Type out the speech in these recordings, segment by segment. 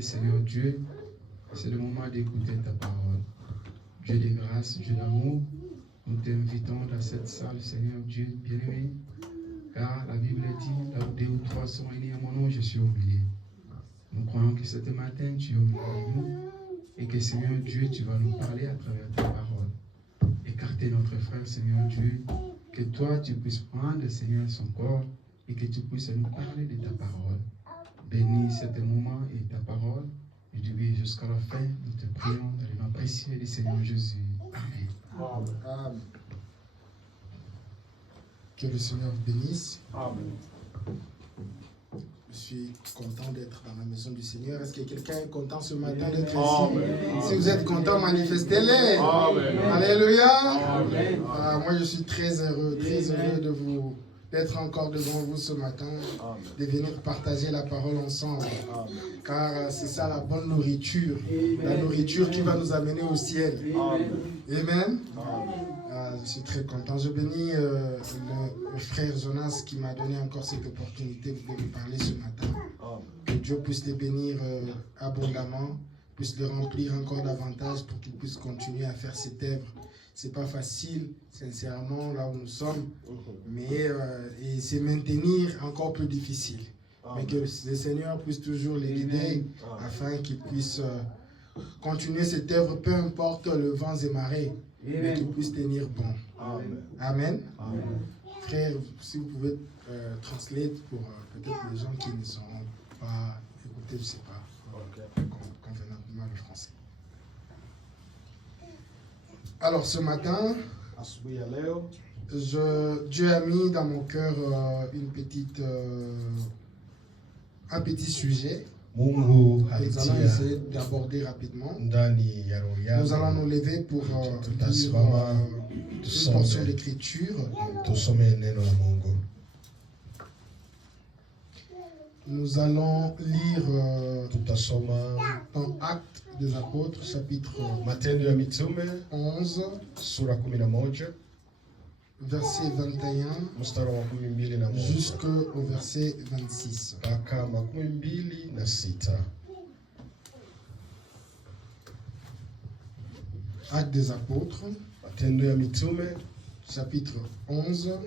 Seigneur Dieu, c'est le moment d'écouter ta parole. Dieu de grâce, Dieu d'amour, nous t'invitons dans cette salle, Seigneur Dieu bien-aimé, car la Bible dit, là où 2 ou 3 sont unis en mon nom, je suis au milieu. Nous croyons que ce matin, tu es au milieu de nous, et que Seigneur Dieu, tu vas nous parler à travers ta parole. Écarter notre frère, Seigneur Dieu, que toi, tu puisses prendre, Seigneur, son corps, et que tu puisses nous parler de ta parole. Bénis cet moment et ta parole, et du jusqu'à la fin, nous te prions dans le nom précieux du Seigneur Jésus. Amen. Amen. Que le Seigneur bénisse. Amen. Je suis content d'être dans la maison du Seigneur. Est-ce que quelqu'un est content ce matin d'être ici? Si vous êtes content, manifestez-les. Alléluia. Amen. Moi, je suis très heureux d'être encore devant vous ce matin, de venir partager la parole ensemble. Car c'est ça la bonne nourriture, la nourriture qui va nous amener au ciel. Amen. Je suis très content. Je bénis le frère Jonas qui m'a donné encore cette opportunité de lui parler ce matin. Que Dieu puisse les bénir abondamment, puisse les remplir encore davantage pour qu'ils puissent continuer à faire cette œuvre. C'est pas facile, sincèrement, là où nous sommes, mais et c'est maintenir encore plus difficile. Mais que le Seigneur puisse toujours les guider afin qu'ils puissent continuer cette œuvre, peu importe le vent et marées, mais qu'ils puissent tenir bon. Amen. Frère, si vous pouvez translate pour peut-être les gens qui ne sont pas écoutés, je ne sais pas, convenablement le français. Alors ce matin, Dieu a mis dans mon cœur un petit sujet. Nous allons essayer d'aborder rapidement. Nous allons nous lever pour lire une portion d'écriture. Nous allons lire dans Actes des Apôtres, chapitre 11, verset 21 jusqu'au verset 26. Actes des Apôtres, chapitre 11,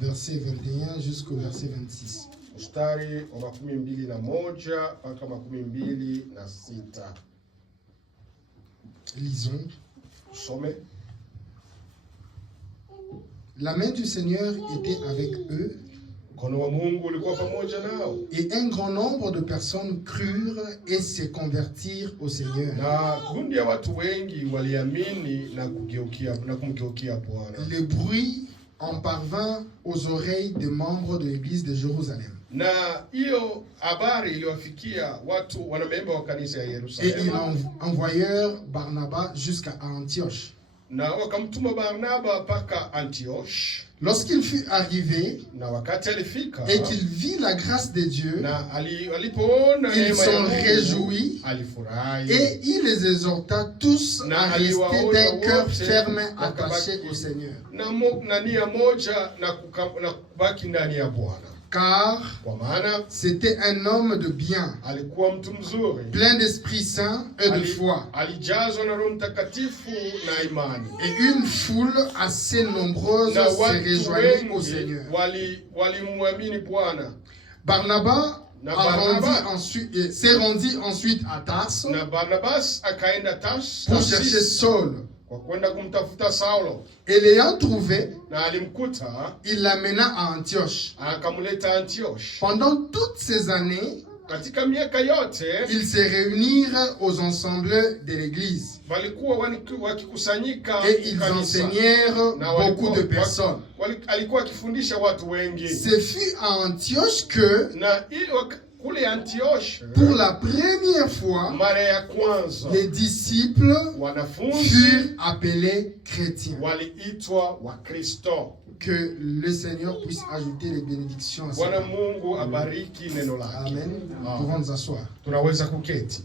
verset 21 jusqu'au verset 26. Lisons. La main du Seigneur était avec eux, et un grand nombre de personnes crurent et se convertirent au Seigneur. Le bruit en parvint aux oreilles des membres de l'église de Jérusalem. Et ils envoyèrent Barnabas jusqu'à Antioche. Lorsqu'il fut arrivé et qu'il vit la grâce de Dieu, ils s'en réjouit et il les exhorta tous à rester d'un cœur ferme attaché au Seigneur. Car c'était un homme de bien, plein d'Esprit Saint et de foi. Et une foule assez nombreuse se rejoignit au Seigneur. Barnabas s'est rendu ensuite à Tarse pour chercher Saul. Et l'ayant trouvé, il l'amena à Antioche. Pendant toutes ces années, ils se réunirent aux ensembles de l'église. Et ils enseignèrent beaucoup de personnes. Ce fut à Antioche que, pour la première fois, les disciples furent appelés chrétiens. Que le Seigneur puisse ajouter les bénédictions à Bwana ça. Mungu abariki neno lake. Amen. Nous pouvons nous asseoir. Tunaweza kuketi.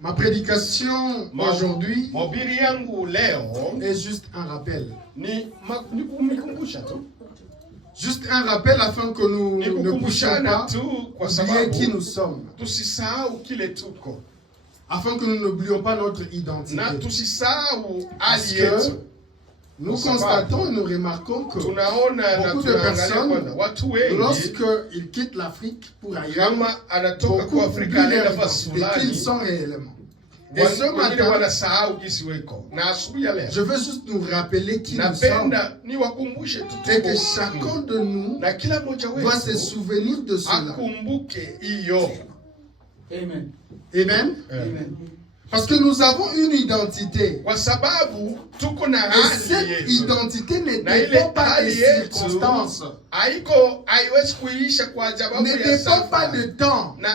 Ma prédication aujourd'hui Mahubiri yangu leo est juste un rappel. ni kumikumbusha tu. Juste un rappel afin que nous Ni ne puissions kukumbushana pas tu kwa oublier qui sababu nous sommes. tusisahau kile tuko. Afin que nous n'oublions pas notre identité. Na tusisahau Parce hali yetu. que nous constatons et nous remarquons que Tunaona na beaucoup de tunaangalia personnes, kwamba watu wengi lorsqu'ils quittent l'Afrique pour ailleurs, kama anatoka beaucoup kwa oublient Afrika anaenda leur fasi identité, qui ils fulani, sont réellement. Et ce wengine matin, wanasahau kisi weko. Na asubuhi ya leo je veux juste nous rappeler qui nous sommes. napenda niwakumbushe tu Et que tuko. chacun de nous Na kila mmoja doit se wetu souvenir de cela. akumbuke hiyo. Amen. Amen. Amen. Parce que nous avons une identité. Kwa sababu tuko na Et hali cette yetu. identité ne Na ile dépend pas hali des yetu circonstances. haiwezi kuisha kwa sababu Ne ya dépend pas safari. de temps. Na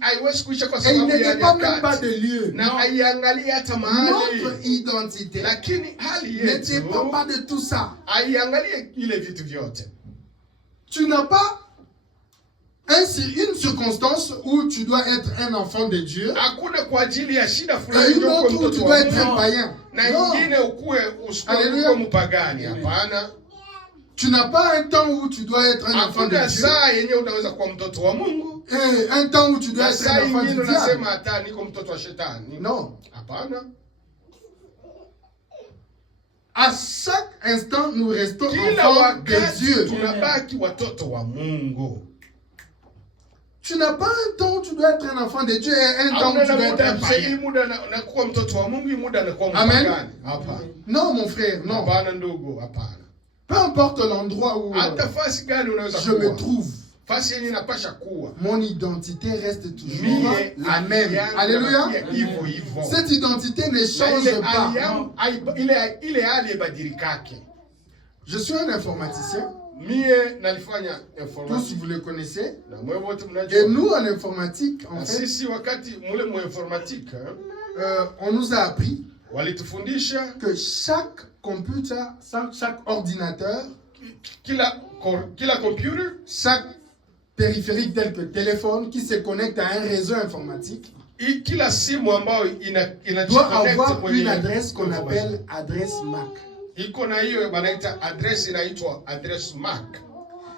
haiwezi kuisha kwa Et il sababu ne ya dépend même pas nyakati. de lieu. Na haiangalii hata mahali. Notre identité Lakini hali ne yetu dépend pas de tout ça. haiangalie ile vitu vyote. Tu n'as pas une circonstance où tu dois être un enfant de Dieu Hakuna kwa ajili ya shida et fulani une ndio uko autre où tu mtoto dois wa être un Mungu païen. na Non. ingine ukuwe Alléluia. usikuwe mpagani. Hapana. Tu n'as pas un temps où tu dois être un enfant de Hakuna Dieu saa yenyewe unaweza kuwa mtoto wa Mungu et un temps où tu dois na être saa un enfant ingine du diable. unasema hata niko mtoto wa shetani. Non. Hapana. À chaque instant, nous restons Kila enfants de wakati Dieu. tunabaki watoto wa Mungu. Tu n'as pas un temps où tu dois être un enfant de Dieu et un temps où tu dois être un païen. Muda na kuwa mtoto wa Mungu, muda na kuwa Amen. mpagani. Hapana. Non, mon frère, non. Hapana ndugu, hapana. Peu importe l'endroit où Hata fasi gani unaweza je me kuwa. trouve, Fasi yenye inapasha kuwa. mon identité reste toujours Mie la même. yangu Alléluia. inabakia hivyo hivyo. Cette identité ne Na change ile pas. hali yangu, ile hali ibadilikake. Je suis un informaticien. Mie nalifanya Tous informatique. vous le connaissez. Na mwe wote Et mnajua. nous, en informatique, en Na fait, sisi wakati mule mu informatique, on nous a appris walitufundisha que chaque computer, chaque ordinateur, kila computer, chaque périphérique tel que téléphone qui se connecte à un réseau informatique kila simu ambayo doit avoir kwenye une adresse qu'on appelle adresse MAC. iko na hiyo banaita address inaitwa address MAC.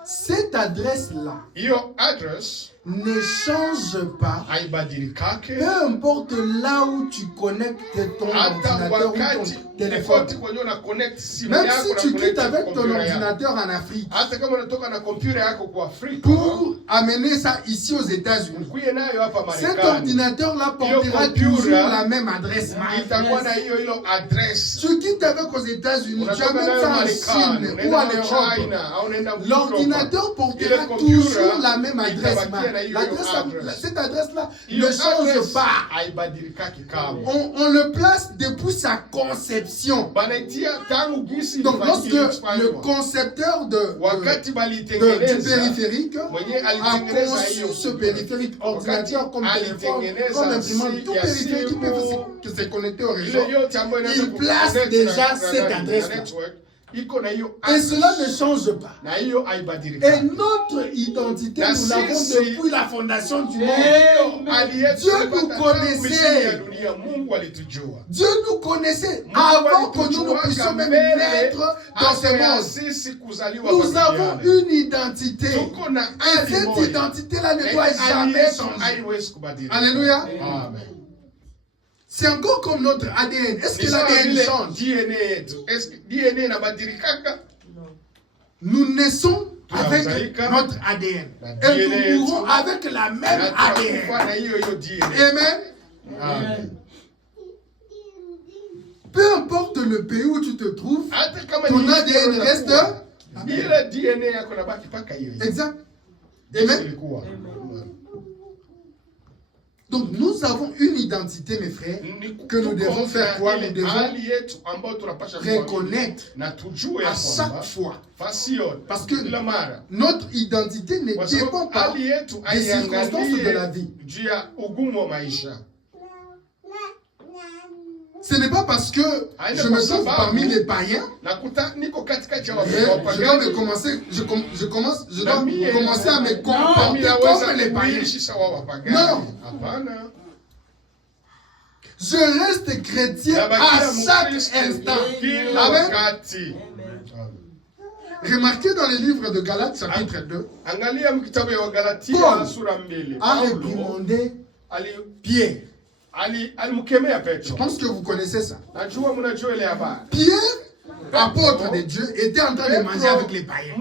Cette adresse-là Hiyo address ne change pas, haibadilikake peu importe là où tu connectes ton hata ordinateur ou wakati ton téléphone. kote kwenye una connect simu Même yako si na tu connect quittes avec ton computer yako. ordinateur en Afrique Hata kama unatoka na computer yako kwa Afrika pour amener ça ici aux États-Unis, kuye nayo hapa cet Marekani ordinateur-là portera computer, toujours la même adresse MAC. itakuwa na hiyo address. Tu quittes avec aux États-Unis, tu Unatoka amènes nayo ça en Marekani, Chine ou unaenda en nayo Europe. China au unaenda Europe. L'ordinateur portera Ile computer toujours la même adresse itabakia na MAC. hiyo address. Cette adresse-là Hiyo ne change address pas. haibadilikaki kamwe. On le place depuis sa conception. Banaitia tangu gisi Donc lorsque le ilifanywa. concepteur Wakati du balitengeneza périphérique mwenye a alitengeneza hiyo conçu ce périphérique, ordinateur comme téléphone, comme imprimante, tout périphérique qui peut se connecter au réseau. ile yote ambayo inaweza Il place kuconnect déjà na cette adresse-là. network, iko na hiyo Et address. cela ne change pas. Na hiyo Et haibadilikaki. notre identité, La nous l'avons sisi- depuis la fondation du monde. Hali yetu Dieu tulipata nous tangu connaissait. misingi ya dunia, Mungu alitujua. Dieu nous connaissait Mungu avant que nous alitujua ne puissions même mbele naître dans ce hata ya monde. sisi kuzaliwa Nous hapa avons duniani. une identité. Tuko na Et hali cette moja. identité-là ne Na doit hali jamais yetu changer. haiwezi kubadilika. Alléluia. Amen. C'est encore comme notre ADN. Est-ce que Ni sawa l'ADN vile change? DNA yetu. Eske DNA inabadilikaka? Nous naissons avec Tunazalika. notre ADN. La Et DNA nous mourons yetu. avec la même Na tunakufa ADN. na hiyo hiyo DNA. Amen. Amen. Peu importe le pays où tu te trouves, Hata kama ton ni ADN hiyo reste. inakuwa, ile DNA yako inabaki paka hiyo hiyo. Exact. Jinsi Amen. ilikuwa. Donc nous avons une identité, mes frères, que nous devons faire quoi? Nous devons hali yetu ambayo tunapasha kuamini. reconnaître Na tujue ya à chaque kwamba fois. fasi yote Parce que kila mara notre identité ne kwa sababu dépend pas hali yetu des circonstances de la haiangalie vie. juu ya ugumu wa maisha. Ce n'est pas parce que je me trouve parmi les païens que je dois me commencer, je dois commencer à me comporter comme les païens. Non. Je reste chrétien à chaque instant. Amen. Remarquez dans les livres de Galates chapitre 2, Paul a réprimandé Pierre. Je pense que vous connaissez ça. Pierre, apôtre de Dieu, était en train de manger avec les païens.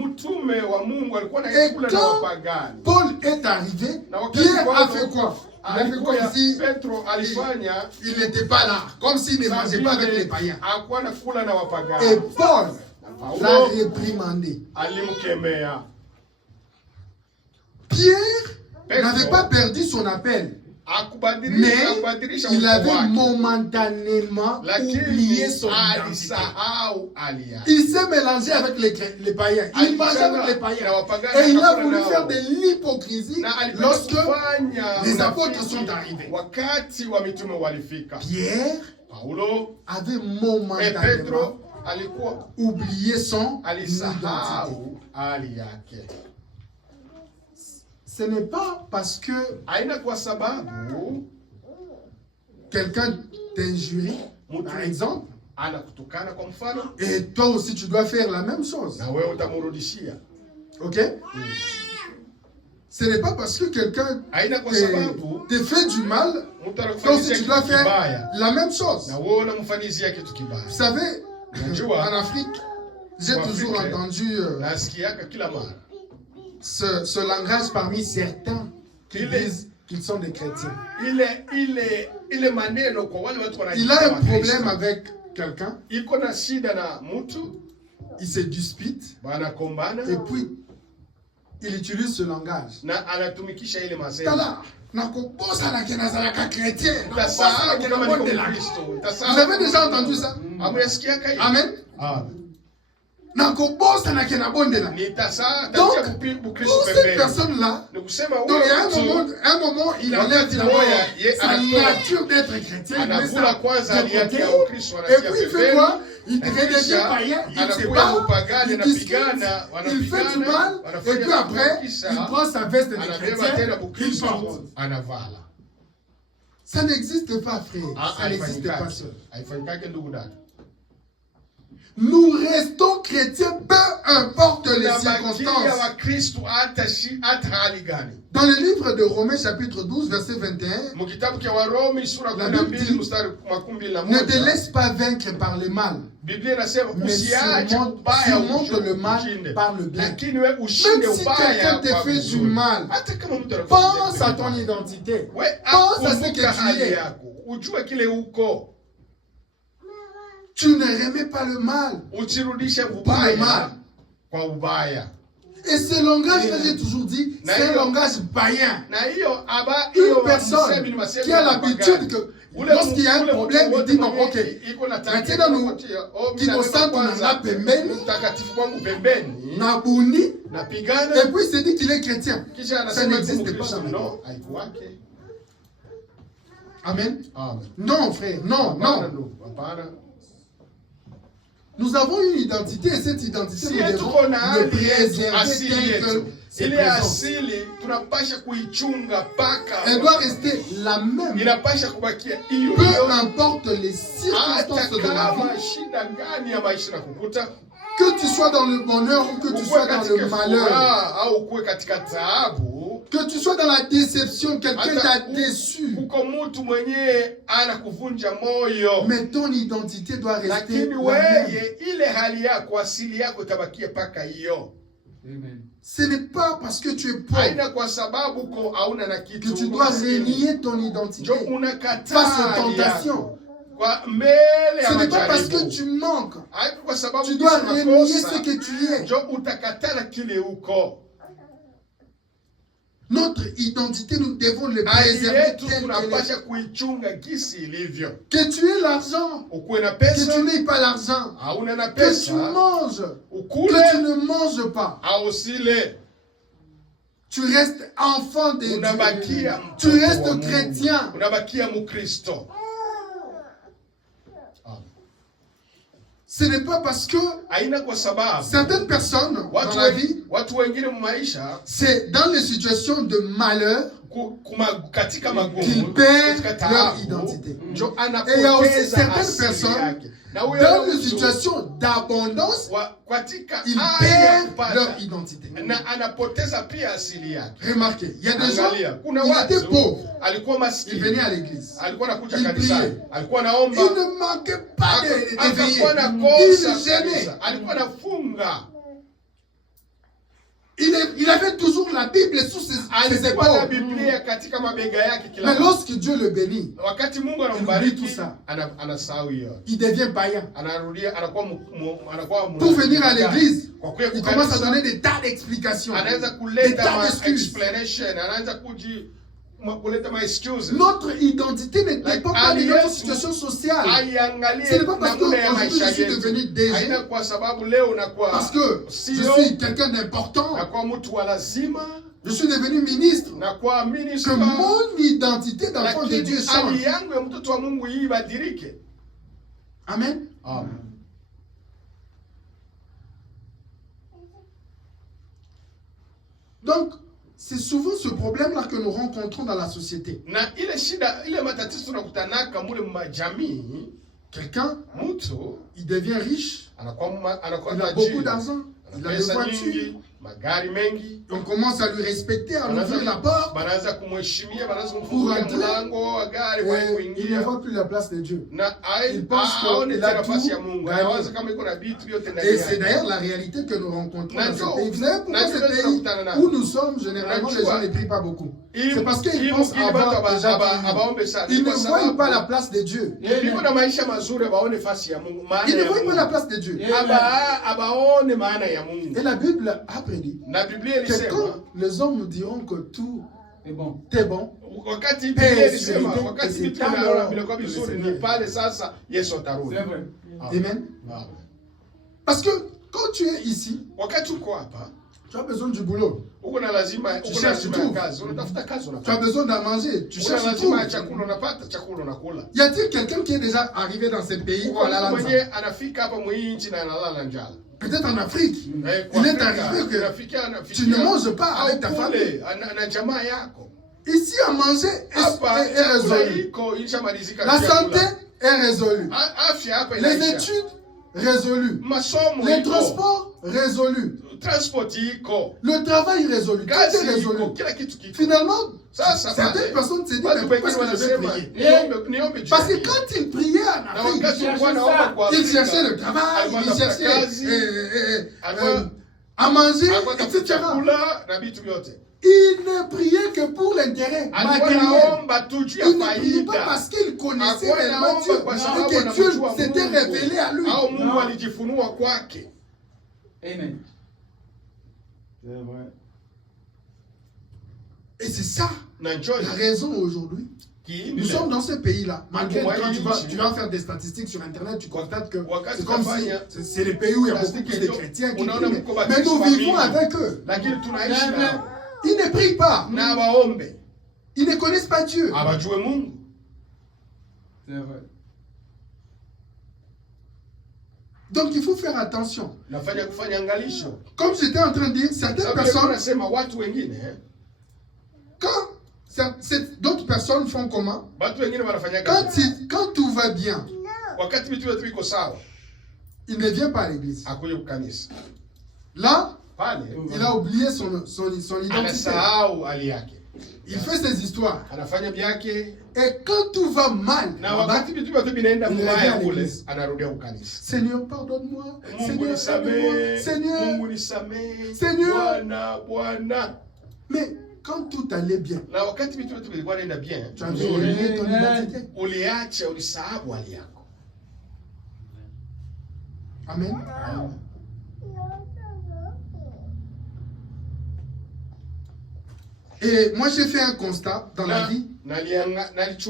Et quand Paul est arrivé, Pierre a fait quoi? Il a fait comme si il n'était pas là, comme s'il ne mangeait pas avec les païens. Et Paul l'a réprimandé. Pierre n'avait pas perdu son appel. Mais il avait momentanément oublié son identité. Il s'est mélangé avec les païens. Il mangeait avec les païens. Et il a voulu faire de l'hypocrisie lorsque les apôtres sont arrivés. Pierre avait momentanément oublié son identité. Ce n'est pas parce que quelqu'un t'injurie, par exemple, et toi aussi tu dois faire la même chose. Ok? Ce n'est pas parce que quelqu'un te fait du mal, toi aussi tu dois faire la même chose. Vous savez, en Afrique, j'ai toujours entendu ce langage parmi certains qui disent qu'ils sont des chrétiens. Il a un problème avec quelqu'un, il se dispute, et puis il utilise ce langage. Vous avez déjà entendu ça? Amen. Donc, pour cette personne-là, donc il y a un moment, il enlève d'abord sa nature d'être chrétien, il met ça de côté, et puis il fait quoi? Il redevient païen, il se bat, il discute, il fait du mal, et puis après, il prend sa veste de chrétien, il porte. Ça n'existe pas, frère. Ça n'existe pas, seul. Nous restons chrétiens peu importe les circonstances. Dans le livre de Romains chapitre 12 verset 21, la Bible dit, ne te laisse pas vaincre par le mal, mais surmonte le mal par le bien. Même si quelqu'un te fait du mal, pense à ton identité, pense à ce que tu es. Tu ne remets pas le mal pour le mal. Et ce langage que j'ai toujours dit, c'est un langage païen. Une personne qui a l'habitude que lorsqu'il y a un problème, il dit non, ok, qui nous sent dans la pembeni, Nabouni, et puis il se dit qu'il est chrétien. Ça n'existe pas. Amen. Non, frère, non, non. Nous avons une identité et cette identité nous devons le préserver telle que elle doit rester la même. Peu importe les circonstances de la vie, que tu sois dans le bonheur ou que tu sois dans le malheur, que tu sois dans la déception, quelqu'un t'a déçu, mais ton identité doit rester la même. Ce n'est pas parce que tu es pauvre que tu dois renier ton identité face aux tentations. Ce n'est pas parce que tu manques, tu dois renier ce que tu es. Notre identité, nous devons le préserver tel qu'elle est. Que tu aies l'argent, que tu n'aies pas l'argent, que tu manges, que tu ne manges pas. Tu restes enfant de Dieu. Tu restes chrétien. ce n'est pas parce que haina kwa sababu certaines personnes dans la vie, watu wengine maisha c'est dans les situations de malheur katika qu'ils magumu perdent leur identité. ndio Et il y a aussi anapoteza certaines asili personnes yake. Na huyo dans les mtu situations d'abondance, katika ils hali ya perdent kupata, leur identité. na anapoteza pia asili yake. Remarquez, il y a des gens, Angalia, kuna il était watu pauvre, alikuwa il maskini, venait à l'église, alikuwa anakuja il kanisani, priait, alikuwa il anaomba, ne manquait pas d'éveiller, akakuwa na kosa il gênait, kabisa, alikuwa anafunga, il avait toujours la Bible sous ses alikuwa na épaules. Biblia katika mabega yake kila Mais wakati. lorsque Dieu le bénit, Wakati Mungu tout anambariki ça. anasahau hiyo, il devient païen. anarudia, anakuwa Pour venir à l'église, kwa kweli il commence à donner des tas d'explications, anaanza des kuleta tas ma d'excuses. explanation, anaanza kuleta ma excuses. Notre identité ne dépend pas de notre situation sociale. Aiangalie Ce n'est pas parce que namna ya aujourd'hui maisha je suis yetu. devenu DG, Haina kwa sababu leo unakuwa parce que je CEO, suis quelqu'un d'important, nakuwa mtu wa lazima, je suis devenu ministre, nakuwa que ministre, mon identité d'enfant de Dieu lakini hali change. yangu ya mtoto wa Mungu hii ibadilike. Amen. Amen. Donc, c'est souvent ce problème-là que nous rencontrons dans la société. Na ile shida, ile matatizo tunakutanaka mule majamii, Quelqu'un, mtu il devient riche, anakuwa il a beaucoup d'argent, il a des pesa voitures, nyingi, magari mengi, on commence à lui respecter, à lui ouvrir la porte, banaanza kumheshimia, banaanza Pour kumfungulia entrer, mlango wa gari wa et il ne kuingia, voit plus la place de Dieu. na il pense que aone il a tena nafasi ya tout Mungu, gagné. anawaza kama iko na vitu vyote ndani Et c'est yake. d'ailleurs la réalité que nous rencontrons dans Najua- ce pays. Vous savez pourquoi najua ce pays tunakutana nayo. où nous sommes, généralement, les Najua. gens ne prient pas beaucoup. Hii- C'est parce qu'ils hii pensent mugini watu avoir déjà abaombe prié. sana. Ils ne Kwa voient sababu pas la place de Dieu. iko na maisha mazuri, abaone nafasi ya Mungu, maana Ils ne ya voient pas la Mungu. place de Dieu. Abaone maana ya Mungu. Et la Bible a prédit Na Biblia que ilisema, quand les hommes nous diront que tout C'est bon. est bon, wakati Biblia ilisema, Hey, wakati c'est vitu tano, vinaona vinakuwa c'est vizuri, vrai. ni pale sasa Yesu atarudi. C'est vrai. amen. Ah. Parce que quand tu es ici, Wakati uko hapa, tu as besoin du boulot. uko na lazima ya cherches kazi, unatafuta kazi Tu as unapata. besoin d'à manger. Tu Uko na cherches lazima ya tout. chakula unapata, chakula unakula. Y a-t-il quelqu'un qui est déjà arrivé dans ces pays Uko à la mtu Lanza? mwenye anafika hapa mwinchi na analala njala. Peut-être en Afrique. Kwa Il est Afrika, arrivé que anafikia tu ne manges pas avec ta au famille. kule, na jamaa yako. Ici, à manger Hapa est chakula résolu. iko ishamalizika. La vyakula. santé est résolue. Afya hapa Les inaisha. études résolues. Masomo Les iko. transports résolus. Transport iko. Le travail résolu. Tout Kazi est iko, résolu. kila kitu kiko. Finalement, Sasa certaines pale, personnes se disent, watu mais pourquoi wengine est-ce que je vais wanasema, prier? niombe juu. Parce que quand ils priaient en Na Afrique, wakati Ils ulikuwa cherchaient naomba ça. kwa ils Afrika, cherchaient le travail, alikuwa ils anatafuta cherchaient kazi, à manger, alikuwa anatafuta etc. chakula na vitu vyote. Ils ne priaient que pour l'intérêt Alikuwa matériel. naomba tu juu ya Il ne priait pas faida. parce qu'il connaissait Hakuwa réellement naomba Dieu, kwa sababu et que Dieu anamjua s'était Mungu. révélé à lui. Au Mungu Non. alijifunua kwake. Amen. C'est vrai. Et c'est ça Na njoo la raison aujourd'hui. kiini Nous leo. sommes dans ce pays-là. Malgré Moi, quand il- tu vas faire des statistiques sur Internet, tu constates que Wakati c'est comme si tunafanya c'est les pays où il y a beaucoup plus de statistique chrétiens qui unaona prient. mko Mais Bakristo nous vivons mingi. avec eux. Lakini tunaishi nao. Ils ne prient pas. Na waombe. Ils ne connaissent pas Dieu. Abajue Mungu. C'est vrai. Donc il faut faire attention. Nafanya kufanya angalisho. Comme j'étais en train de dire, certaines Sababu personnes, nasema watu wengine, quand d'autres personnes font comment? watu wengine wanafanya kazi. Quand tout va bien, Wakati vitu vyote viko sawa, il ne vient pas à l'église. akuye kukanisa. Là, Pale il a oublié son identité. anasahau hali yake. Il fait ses histoires. Anafanya vyake Et quand tout va mal, na wakati vitu vyote vinaenda Il mbaya revient à kule, l'église. anarudia kukanisa. Seigneur, pardonne-moi. Mungu Seigneur, nisamehe, aide-moi. Seigneur. Mungu nisamehe, Seigneur. Bwana. Mais quand tout allait bien, Na wakati vitu vyote vilikuwa vinaenda bien, tu avais oublié ton identité. uliacha, ulisahau hali yako. Amen. Et moi, j'ai fait un constat dans la vie.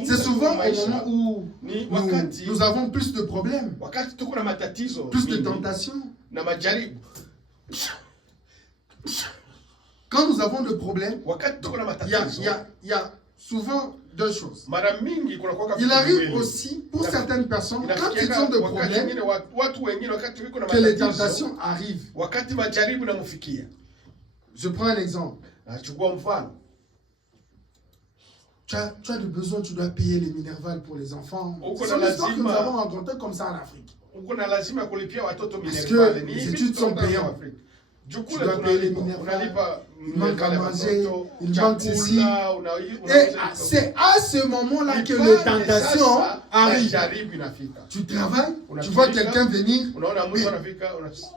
C'est souvent au moment où nous avons plus de problèmes, wakati tuko na matatizo, plus de mingi, tentations. na majaribu. Quand nous avons de problèmes, Wakati tuko na il y a, matatizo, il y a souvent deux choses. Mara mingi kuna kwa Il arrive aussi pour certaines personnes, quand ils ont des problèmes, que les tentations arrivent. wakati majaribu namufikia. Je prends un exemple. Nachukua mfano. Tu as des besoins, tu dois payer les Minerval pour les enfants. Uko C'est na l'histoire que nous lazima- avons rencontrées comme ça en Afrique. Uko na lazima ya kulipia watoto Parce minervale. que Ni les hivi études sont tunataka payantes. Afrika. Tu Jukule dois payer les tunalipa, Minerval. unalipa Il manque à minervale ya manger, watoto, il manque ceci. chakula, Et c'est à ce moment-là que les tentations arrivent. Jaribu inafika. Tu travailles, tu Unafika, vois quelqu'un venir. Unaona mtu anafika,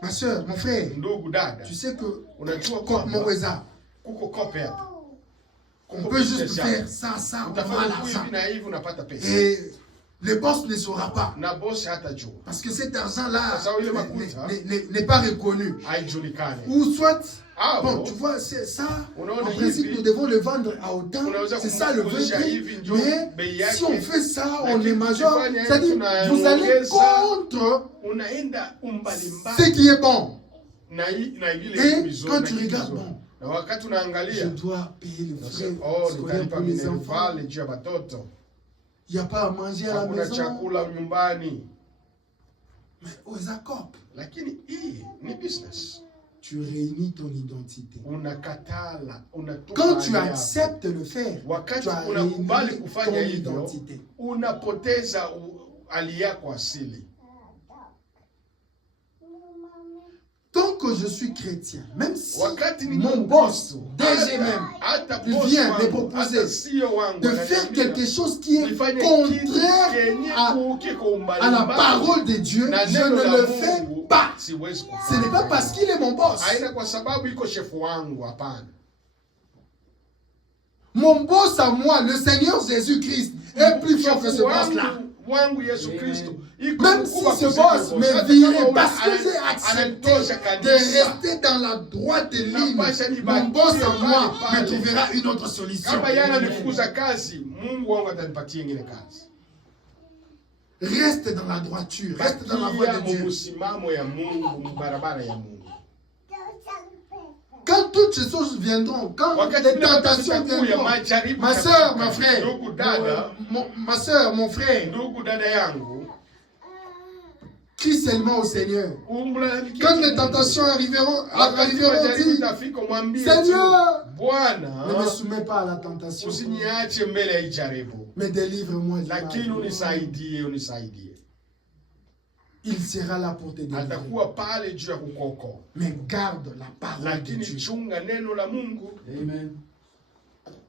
Ma soeur, mon frère, ndugu dada. tu sais que Unajua comme mon kwamba Weza, kuko kope hapa. on peut juste faire ça, ça, on Utafanya va l'argent. hivi na hivi unapata pesa. Et le boss ne saura pas. Na bosi hatajua. Parce que cet argent-là Sasa ile makuta n'est pas reconnu. haijulikani. Ou soit, Ah, bon, bon. tu vois, c'est ça. Unaona En principe, hivi, nous devons le vendre à autant. unaweza C'est ça le vrai kumkulisha prix. hivi ndio bei Mais yake. si on fait ça, on Lakini est major. ukifanya C'est-à-dire, hivi vous allez tunaongeza, contre unaenda umbali ce mbali qui est bon. na ile Et vizuri, quand na tu kitu regardes, vizuri. bon, Na wakati je unaangalia dois payer les frais unasema, oh, scolaires nitalipa pour les enfants. minervale juu ya watoto. Il n'y a pas à manger à la Hakuna maison. chakula nyumbani. Mais aux accords, Lakini hii ni business. tu réunis ton identité. Unakatala, unatupa Quand tu hali yako. acceptes le faire, Wakati tu as unakubali réuni ton kufanya hivyo, identité. unapoteza hali yako asili. Tant que je suis chrétien, même si Wakati ni mon boss, DG même, hata il boss vient wangu, me proposer hata CEO wangu, de faire ananiambia, quelque chose qui est nifanye kitu contraire kenye kiko umbali à la mbali parole de Dieu, na je neno ne la le Mungu, fais pas. siwezi Ce kufanya. n'est pas parce qu'il est mon boss. Haina kwa sababu iko shefu wangu, hapana. Mon boss à moi, le Seigneur Jésus-Christ, est plus fort que ce boss-là. Wangu Yesu Kristo. Iko Même si mkubwa ce kuliko boss boss. me Hata virait kama parce que j'ai accepté ananitosha de kanisa. rester dans la droite ligne, Napasha mon nibakie boss à moi pale me pale. trouvera une autre solution. Kama yeye ananifukuza kazi, Mungu wangu atanipatia ingine kazi. Reste dans la droiture, reste dans la voie Bakia de Dieu. mumusimamo ya Mungu, barabara ya Mungu. Quand toutes ces choses viendront, quand Wakati les vitakuja tentations viendront, majaribu ma katika- soeur, mon frère, ndugu dada, ma soeur, mon frère, ndugu dada yangu, crie seulement au Seigneur. umlalamikie Quand les Mungu. tentations arriveront, Wakati majaribu dis, itafika, mwambie Seigneur, tu, Bwana, ne me soumets pas à la tentation, usiniache mbele ya hii jaribu, mais délivre-moi du lakini mal. unisaidie. Il sera là pour te délivrer. Atakuwa pale juu ya kukuokoa, Mais garde la parole de lakini Dieu. chunga neno la Mungu. Amen.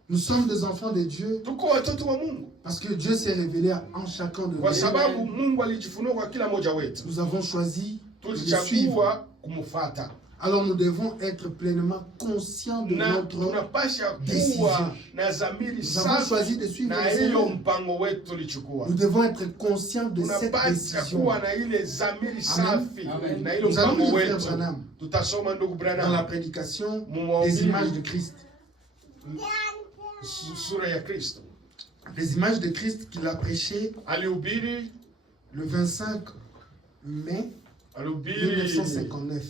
Nous sommes des enfants de Dieu Tuko watoto wa Mungu parce que Dieu s'est révélé en chacun de kwa nous. sababu Mungu alijifunua kwa kila mmoja wetu. Nous avons choisi de le suivre. Tulichagua kumfuata. Alors nous devons être pleinement conscients de Na notre... tunapasha décision. kuwa na dhamiri Nous avons choisi safi de suivre na le hiyo Seigneur. mpango wetu tulichukua. Nous devons être conscients de cette Tunapasha décision. kuwa na ile dhamiri safi Amen. na ile Nous allons mpango lire Frère wetu. Branham Tutasoma ndugu dans la Branham prédication Mumwambie. des images de Christ. Sura ya Kristo. Les images de Christ qu'il a prêchées Alihubiri le 25 mai alihubiri 1959.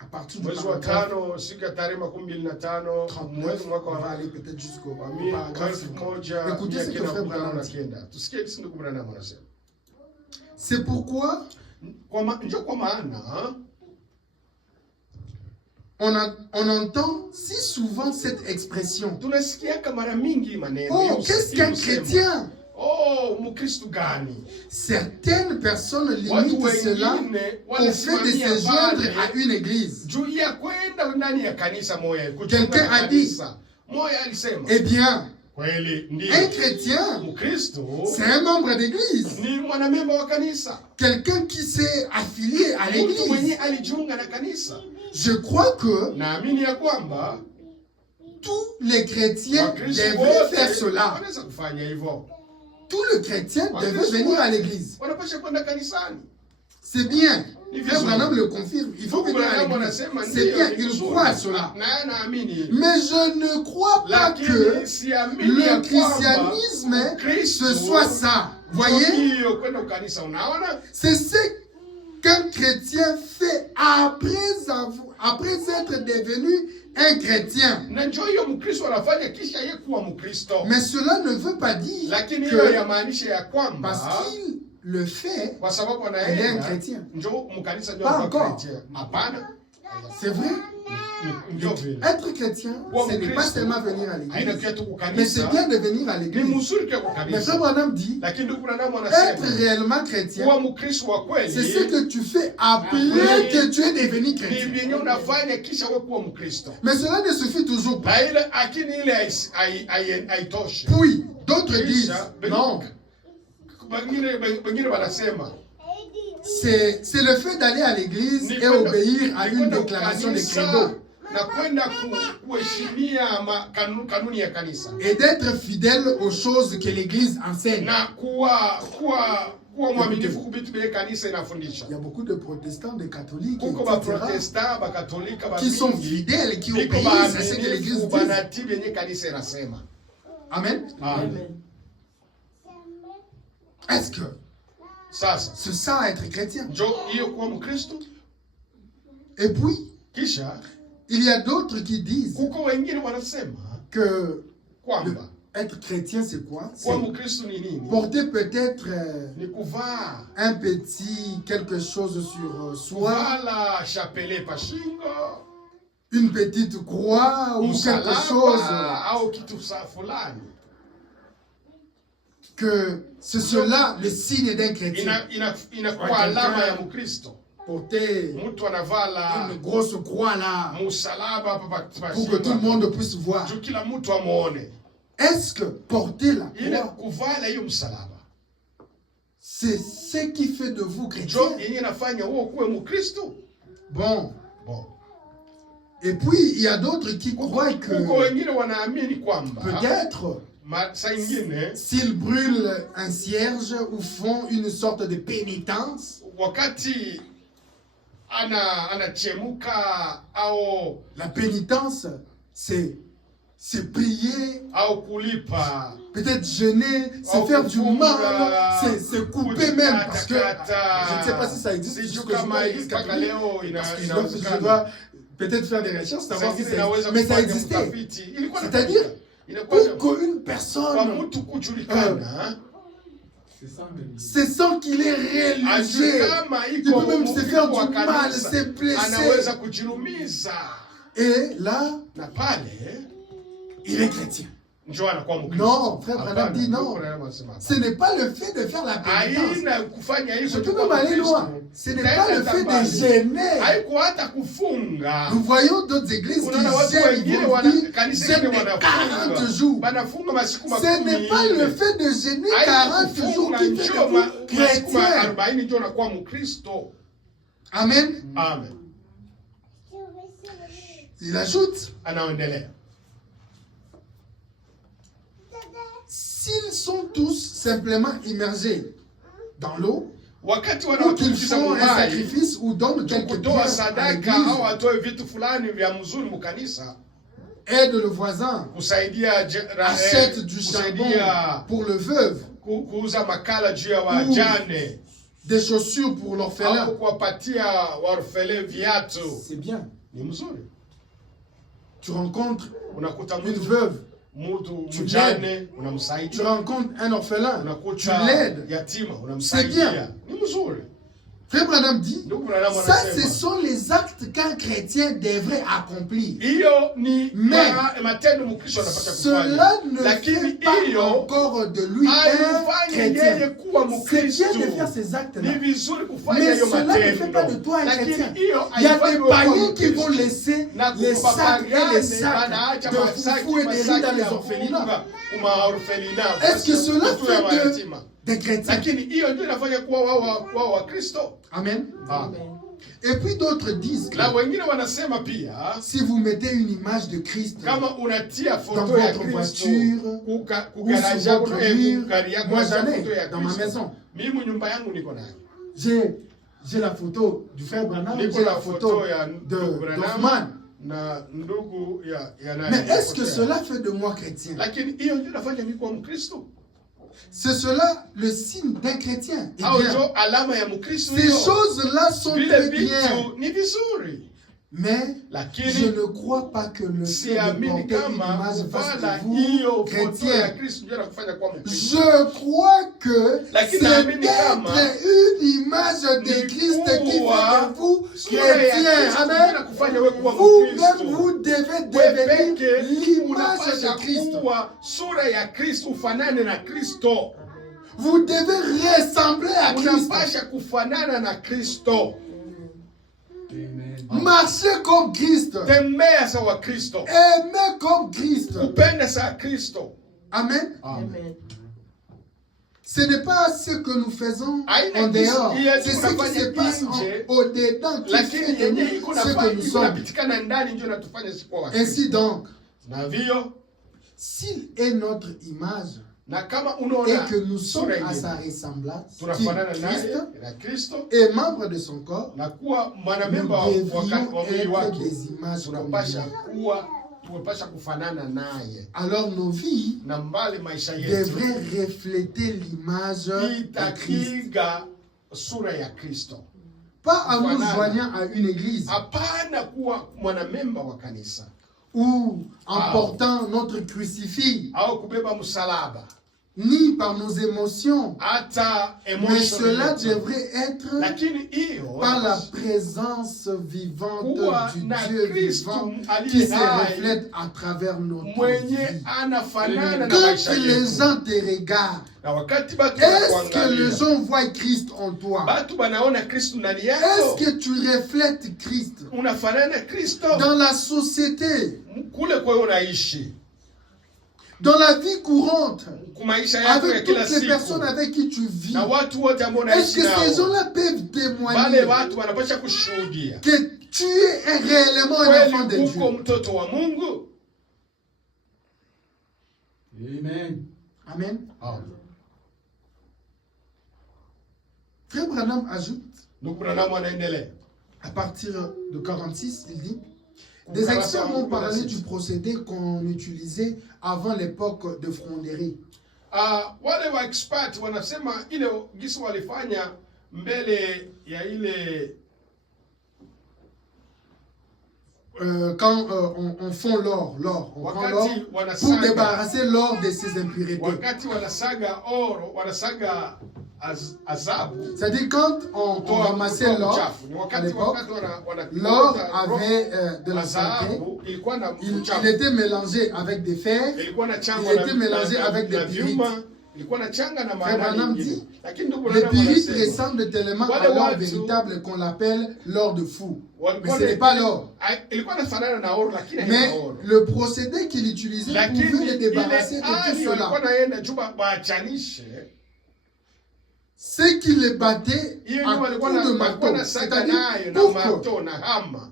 À partir du mwezi wa paragraphe tano siku ya tarehe 25 39, mwaka on va wa aller peut-être jusqu'au Amin, paragraphe 50. Écoutez ce que Frère Branham dit. Tusikie jinsi ndugu Branham anasema. C'est pourquoi Ndio kwa maana on entend si souvent cette expression. tunasikiaka mara mingi maneno. Oh, ya qu'est-ce qu'un usema. chrétien? Oh, Mkristo gani? Certaines personnes Watu limitent cela wengine au fait de wanasimamia se joindre pale à une église. juu ya kwenda ndani ya kanisa moya. Quelqu'un a dit. Moya alisema. Eh bien, Kweli ndio. un chrétien, Mkristo c'est un membre d'église. ni mwanamemba wa kanisa. Quelqu'un qui s'est affilié à Mtu mwenye l'église. alijiunga na kanisa. Je crois que Naamini ya kwamba tous les chrétiens Wakristo devraient wote faire cela. wanaweza kufanya hivyo. Tout le chrétien devait venir à l'église. Wanapasha kwenda kanisani. C'est bien. Ni Frère vizuri. Branham le confirme. Il faut venir à l'église. C'est bien, il croit à cela. Na naamini. Mais je ne crois pas que Lakini siamini ya le kwamba christianisme, Kristo ce soit ça. Voyez, hiyo kwenda kanisa unaona? c'est ce qu'un chrétien fait après avoir, après être devenu un chrétien. Na njoo hiyo Mkristo anafanya kisha yeye kuwa Mkristo. Mais cela ne veut pas dire Lakini hiyo que yamaanisha ya kwamba parce qu'il le fait, kwa sababu il est un anaenda chrétien. njoo mkanisa ndio Pas anakuwa encore. chrétien. Hapana. C'est vrai. Ndio vile. Être chrétien, ce n'est pas seulement venir à Haina l'église, kitu kwa mais c'est kanisa. bien de venir à Ni l'église. mzuri kwa Mais kanisa. Frère Branham dit, Lakini ndugu Branham être anasema réellement chrétien, kuwa Mkristo wa kweli c'est ce que tu fais après que tu es devenu ni chrétien. vyenye unafanya kisha wewe kuwa Mkristo. Mais cela ne suffit toujours pas. Na ile akini ile haitoshi. Puis, d'autres disent, Kisha, non, wengine wanasema c'est le fait d'aller à l'église et obéir à une déclaration de credo. na kwenda kuheshimia kanuni ya kanisa Et d'être fidèle aux choses que l'église enseigne. na kuwa mwaminifu kubitu bile kanisa inafundisha. Il y a beaucoup de protestants, de catholiques, Kuko etc., baprotesta bakatolika qui sont bamingi fidèles, qui biko obéissent à ce que l'église baaminifu dit. banatii byenye kanisa inasema. Amen. Amen. Est-ce que Sasa c'est ça être chrétien? njo hiyo kuwa Mkristo. Et puis, Kisha il y a d'autres qui disent kuko wengine wanasema que kwamba être chrétien, c'est quoi? C'est kuwa Mkristo ni nini? porter peut-être Ni kuvaa un petit quelque chose sur soi, kuvala chapele pashingo, une petite croix ou quelque chose, msalaba au kitu fulani. que c'est cela le signe d'un chrétien. Inakuwa alama ya Mkristo. Porter Mtu anavala une grosse croix là msalaba hapa pour que tout le monde puisse voir. juu kila mtu amuone. Est-ce que porter la Ile croix, kuvala hiyo msalaba c'est ce qui fait de vous chrétien? njo yenye inafanya wewe kuwe Mkristo. Bon. Bon. Et puis, il y a d'autres qui croient que Kuko wengine wanaamini kwamba peut-être saa ingine s'ils brûlent un cierge ou font une sorte de pénitence, wakati anachemuka au la pénitence, c'est prier, au kulipa peut-être jeûner, c'est au faire du mal, kufunga, c'est couper même, parce que je kukatakata. ne sais pas si ça existe, Sijui jusque kama l'église mpaka catholique, leo parce que je inawezekana. dois peut-être faire des recherches, savoir si Sasa ça inaweza existe, mais ça kufanya existait. utafiti. Ilikuwa C'est-à-dire, inakuwa pour qu'une kwa personne, mtu kujulikana c'est sans qu'il est religieux, ajue kama il iko peut même se faire wa du mal, kanisa, se blesser. anaweza kujirumiza Et là, na pale il est chrétien. njoo anakuwa Mkristo. Non, frère Branham Hapana, dit non. ndugu Branham anasema Ce n'est pas le fait de faire la pénitence. haina kufanya Je hivyo peux tu même kwa aller Mkristo. loin. Ce n'est pas le fait de gêner. Haiko hata kufunga. Nous voyons d'autres églises qui Unaona watu gênent, wengine ils vont dire, kanisa gênent ingine 40 jours. Banafunga masiku Ce n'est pas le fait de gêner 40 jours qui fait de vous chrétien. 40 ndio unakuwa Mkristo. Amen. Amen. Il ajoute, Anaendelea. s'ils sont tous simplement immergés dans l'eau, Wakati ou qu'ils wanaotumikiza font un muhai sacrifice ou donnent quelque kutoa bien à sadaka l'église, au atoe vitu fulani vya mzuri mkanisa, aide le voisin, kusaidia achète du charbon kusaidia pour le veuve, kuuza makala juu ya wajane des chaussures pour l'orphelin. au kuwapatia waorfele viatu, C'est bien. ni mzuri. Tu rencontres Unakuta une mtu veuve, tu mjane tu unamsaidia, rencontres un orphelin, tu unakuta l'aides. yatima C'est unamsaidia, bien. ni mzuri. Frère Branham dit, Ndugu Branham ça ce anasema sont les actes qu'un chrétien devrait accomplir. hiyo ni Mais matendo Mkristo anapata cela kufanya, ne lakini fait pas hiyo encore de lui un haifanye yeye chrétien. kuwa C'est Mkristo. bien de faire ces actes-là. Ni vizuri kufanya Mais hiyo cela ne fait pas de matendo, toi un lakini chrétien. hiyo Il y a haifanyi des wewe kuwa païens qui Mkristo. vont laisser Na les sacs et les kupapagane sacs wanaacha de masaki, foufou et des riz dans les orphelinats. orphelinats. Est-ce que cela Watu ya fait mayatima. des chrétiens? Lakini hiyo ndio inafanya kuwa wao wa Kristo. Amen. Amen. Et puis d'autres disent Na que wengine wanasema pia si vous mettez une image de Christ kama unatia dans foto ya votre Kristo voiture ou sur votre mur, moi j'en ai dans ma maison. Mimi nyumba yangu niko nayo. J'ai la photo du frère Branham, Niko j'ai na la photo ya de ndugu Branham d'Hoffman. na ndugu ya naye. Mais est-ce que cela fait de moi chrétien? Lakini hiyo ndio inafanya mimi kuwa Mkristo. C'est cela le signe d'un chrétien. Eh Au bien, ndio alama ya Mkristo ces hiyo. choses-là sont Vile très bien. vitu ni vizuri. Mais Lakini, je ne crois pas que le fait de siamini porter une kama image kuvala fasse de vous hiyo foto ya chrétien. Kristo ndio inakufanya kuwa Mkristo. Je crois que Lakini c'est naamini kama d'être une image de Christ qui fait de vous sura ya chrétien. Kristo ndio Amen. inakufanya wewe kuwa Vous-même, Mkristo. vous devez Wewe devenir peke l'image unapasha de Christ. kuwa sura ya Kristo, ufanane na Kristo. Vous devez ressembler à Christ. Unapasha kufanana na Kristo. Amen. Marchez comme Christ. Tembea sawa Kristo. Aimez comme Christ. Upende sawa Kristo. Amen. Amen. Ce n'est pas ce que nous faisons Haina en dehors. kisi- C'est ce qui se passe nje, au-dedans qui fait Lakini de yenye nous iko ce que nafanya nous iko sommes. napitikana ndani ndio natufanya sikuwa wa Kristo. Ainsi donc, Na vio s'il est notre image na kama et unaona que nous sommes sura à yenyewe, sa ressemblance, qui tunafanana est naye Christ, na Kristo et membre de son corps, na kuwa nous mwanamemba wa devrions mwili être wake, des images comme tunapasha lui. kuwa tumepasha kufanana naye, Alors nos vies na mbali maisha yetu devraient refléter l'image de Christ. itakiga sura ya Kristo. Pas en nous Kufanana. joignant à une église Hapana kuwa mwanamemba wa kanisa ou en Ah. portant notre crucifix, au kubeba msalaba, ni par nos émotions, hata mais emotion cela yetu. devrait être Lakini hiyo par la présence vivante kuwa du na Dieu Kristo vivant qui aliye se hai reflète à travers notre mwenye vie. anafanana na Quand maisha les yetu. gens te regardent, Na wakati batu est-ce que les wanakuangalia, gens voient Christ en toi? batu banaona Kristo ndani Est-ce yako, que tu reflètes Christ unafanana na Kristo dans la société, kule kwa unaishi, dans la vie courante, kumaisha yako ya avec kila toutes les personnes siku, avec qui tu vis? na watu wote ambao Est-ce unaishi que ces nao, gens-là peuvent wale témoigner watu wanapasha kushuhudia que tu es réellement un enfant de kweli uko Dieu? mtoto wa Mungu? Amen. Amen. Frère Branham ajoute, Ndugu Branham anaendelea à partir de 46, il dit, des experts m'ont parlé du procédé qu'on utilisait avant l'époque de fronderie. Wale wa expert wanasema ile gisi walifanya mbele ya ile Quand on fond l'or, on prend l'or wakati pour wanasaga, débarrasser l'or de ses impuretés. wakati wanasaga oro, wanasaga azabu, C'est-à-dire quand on ramassait l'or, uchafu. Ni à wakati l'époque, wana l'or avait de la saleté, azabu, ilikuwa na il uchafu, était mélangé avec des fers, ilikuwa na il changwa était mélangé avec des vyuma, pyrite. ilikuwa na changa na Frère maana Branham nyingine. dit, Lakini ndugu le Branham pyrite anasema, ressemble tellement à wale l'or watu véritable qu'on l'appelle l'or de fou. Mais walikuwa ce n'est pas l'or. ilikuwa inafanana na oro, lakini haina Mais oro. le procédé qu'il utilisait Lakini pouvait le ile débarrasser de tout hali walikuwa cela. naenda juba waachanishe Ce qui les battait hiyo à ndio walikuwa coups de walikuwa marteau. nasaga nayo C'est-à-dire, na pour que marto na hama, kwa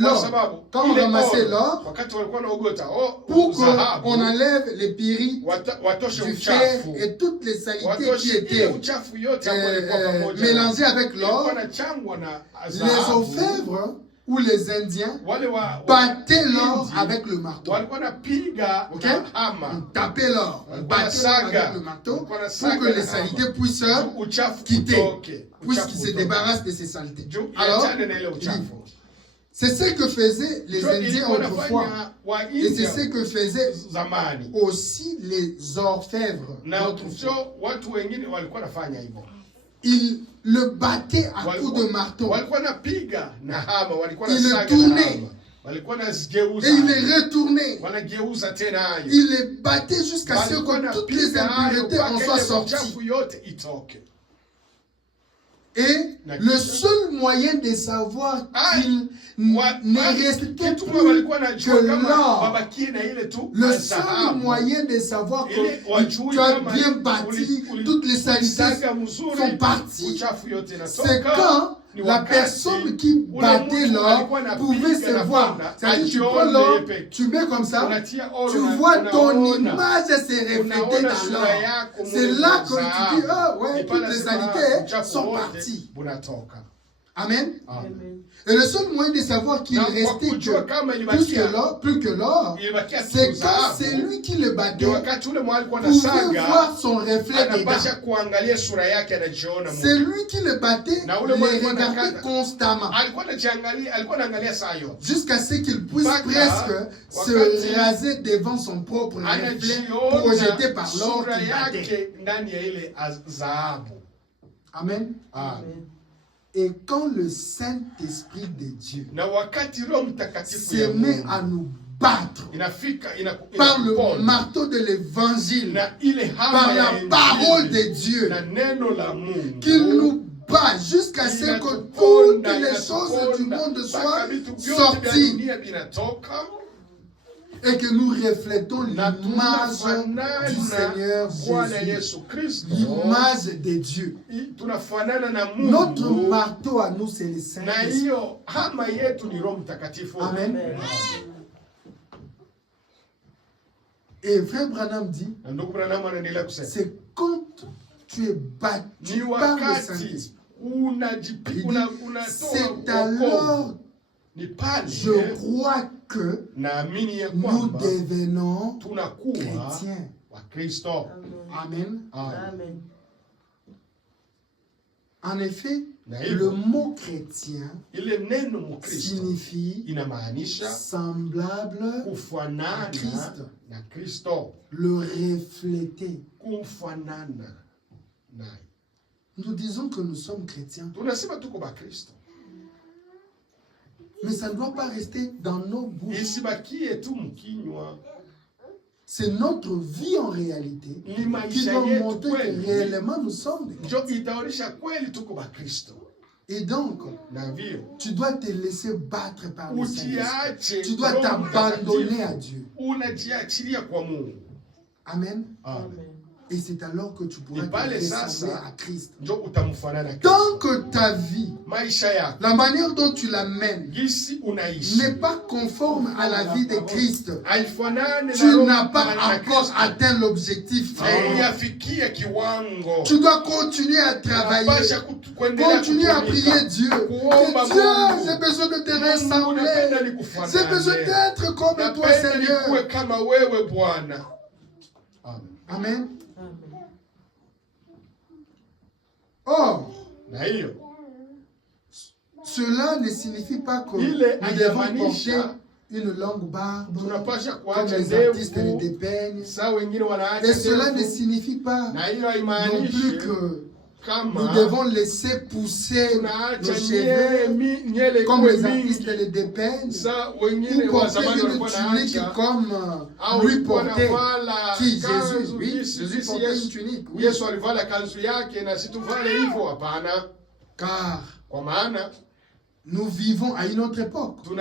l'or, sababu quand on ile ramassait oro, l'or, wakati walikuwa naogota pour dhahabu, qu'on enlève les pyrites, watoshe du fer uchafu, et toutes les saletés qui watoshe ile étaient uchafu yote ambayo ilikuwa pamoja mélangées avec ilikuwa l'or, inachangwa na les dhahabu. orfèvres ou les Indiens Wale battaient l'or Indi, avec le marteau. walikuwa napiga Ok? na hama, On tapait l'or, on walikuwa battait l'or nasaga, avec le marteau walikuwa pour nasaga que na les hama. saletés puissent Uchafu quitter, utoke, puisqu'ils uchafu se utoke. débarrassent de ces saletés. Juu Alors, iachane na ile il dit, uchafu. c'est ce que faisaient les Ndio Indiens ilikuwa autrefois. nafanya wa Et c'est India ce que faisaient zamani, aussi les orfèvres. na autrefois. sio watu wengine walikuwa nafanya hivyo, Ils le battaient à coups de marteau. walikuwa napiga na hama, walikuwa Il le nasaga na tournait. hama, walikuwa Et nazigeuza, il les retournait. wanageuza tena hayo, Il les battait jusqu'à ce walikuwa que toutes les napiga hayo impuretés en mpaka soient ile sorties. uchafu yote itoke. Et le seul moyen de savoir qu'il ne restait Kitu plus walikuwa najua que kama l'or, wabakie na ile tu le seul dhahabu. moyen de savoir Ile que wajui tu as kama bien bâti, toutes les saletés ulisaga mzuri, sont parties. uchafu yote C'est inatoka. quand Ni la wakati personne qui ule battait mtu l'or alikuwa anapiga pouvait se na voir. kwenda, C'est-à-dire, tu ajione prends l'or, yeye tu mets comme ça, unatia oro, tu una- vois ton unaona. image se refléter Unaona dans sura l'or. yako C'est mule là que dhahabu. tu dis, ah ouais, Ni pale toutes les sasa saletés uchafu sont wote parties. bunatoka. Amen. Amen. Et le seul moyen de savoir qu'il Na restait kwa kujua kama plus que l'or, ilibakia tu c'est quand dhahabu. c'est lui qui le battait, Ndio wakati ule mwa alikuwa pouvait anasaga, voir son reflet anapasha dedans. kuangalia sura yake, anajiona C'est Mungu. lui qui le battait, Na ule les mwana regardait anakata. constamment. Alikuwa anajiangalia, alikuwa anaangalia saa yote. Jusqu'à ce qu'il puisse Mpaka presque se wakati raser devant son propre reflet Anajiona projeté par l'or sura qu'il battait. yake ndani ya ile dhahabu. Amen. Amen. Et quand le Saint-Esprit de Dieu Na wakati Roho Mtakatifu se ya met Mungu à nous battre inafika par le inakuponya marteau de l'évangile, na ile hama par ya la parole de Injili Dieu, na neno la Mungu qu'il nous bat jusqu'à ce que toutes les choses du monde soient sorties et que nous reflétons l'image du Seigneur Jésus, l'image de Dieu. Notre marteau à nous, c'est le Saint-Esprit. Amen. Et Frère Branham dit, c'est quand tu es battu par le Saint-Esprit. C'est alors, je crois que nous devenons chrétiens. Amen. Amen. En effet, le mot chrétien signifie semblable à Christ, le refléter. Nous disons que nous sommes chrétiens, mais ça ne doit pas rester dans nos bouches. C'est notre vie en réalité qui doit montrer que réellement nous sommes des chrétiens. Et donc, tu dois te laisser battre par le Saint-Esprit. Tu dois t'abandonner à Dieu. Amen. Et c'est alors que tu pourras te ressembler à Christ. Tant que ta vie, la manière dont tu la mènes, n'est pas conforme à la vie de Christ, tu n'as pas encore atteint l'objectif, frère. Tu dois continuer à travailler, continuer à prier Dieu. Que Dieu, j'ai besoin de te ressembler. J'ai besoin d'être comme toi, Seigneur. Amen. Or, cela ne signifie pas que nous devons porter une longue barbe, comme les artistes le dépeignent. Et cela ne signifie pas non plus que nous devons laisser pousser nos cheveux comme les artistes le dépeignent, ou porter une tunique comme lui portait. Qui, Jésus? Oui, Jésus portait une tunique. Oui. Car nous vivons à une autre époque. Donc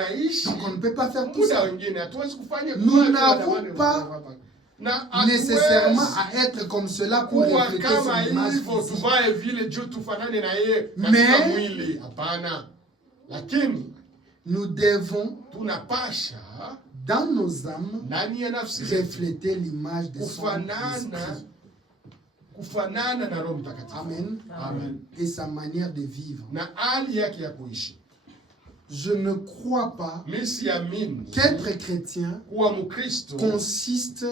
on ne peut pas faire tout ça. Nous n'avons pas nécessairement à être comme cela pour refléter son image physique. Mais nous devons, dans nos âmes, refléter l'image de son esprit. Amen. Amen. Et sa manière de vivre. Je ne crois pas qu'être chrétien consiste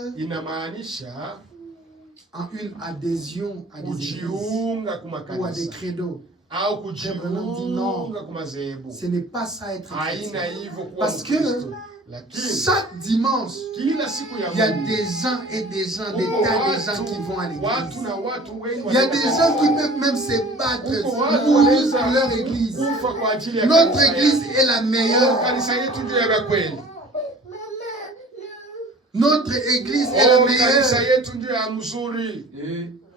en une adhésion à des églises ou à des credos. Vraiment dit non, ce n'est pas ça être chrétien. Parce que chaque dimanche, il y a des gens et des gens, des tas de gens qui vont à l'église. Il y a des gens qui peuvent même se battre, mourir pour leur église. Notre église est la meilleure. Notre église est la meilleure.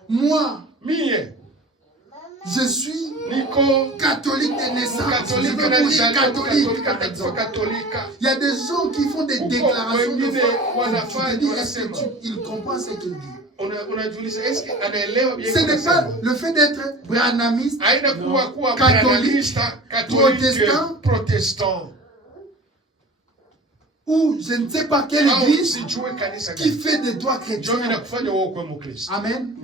Moi, je suis catholique de naissance. Je veux mourir catholique. Il y a des gens qui font des déclarations de foi. Tu te dis, est-ce que il comprend ce qu'il dit? Ce n'est pas le fait d'être branhamiste, catholique, protestant, ou je ne sais pas quelle église qui fait de toi chrétien. Amen.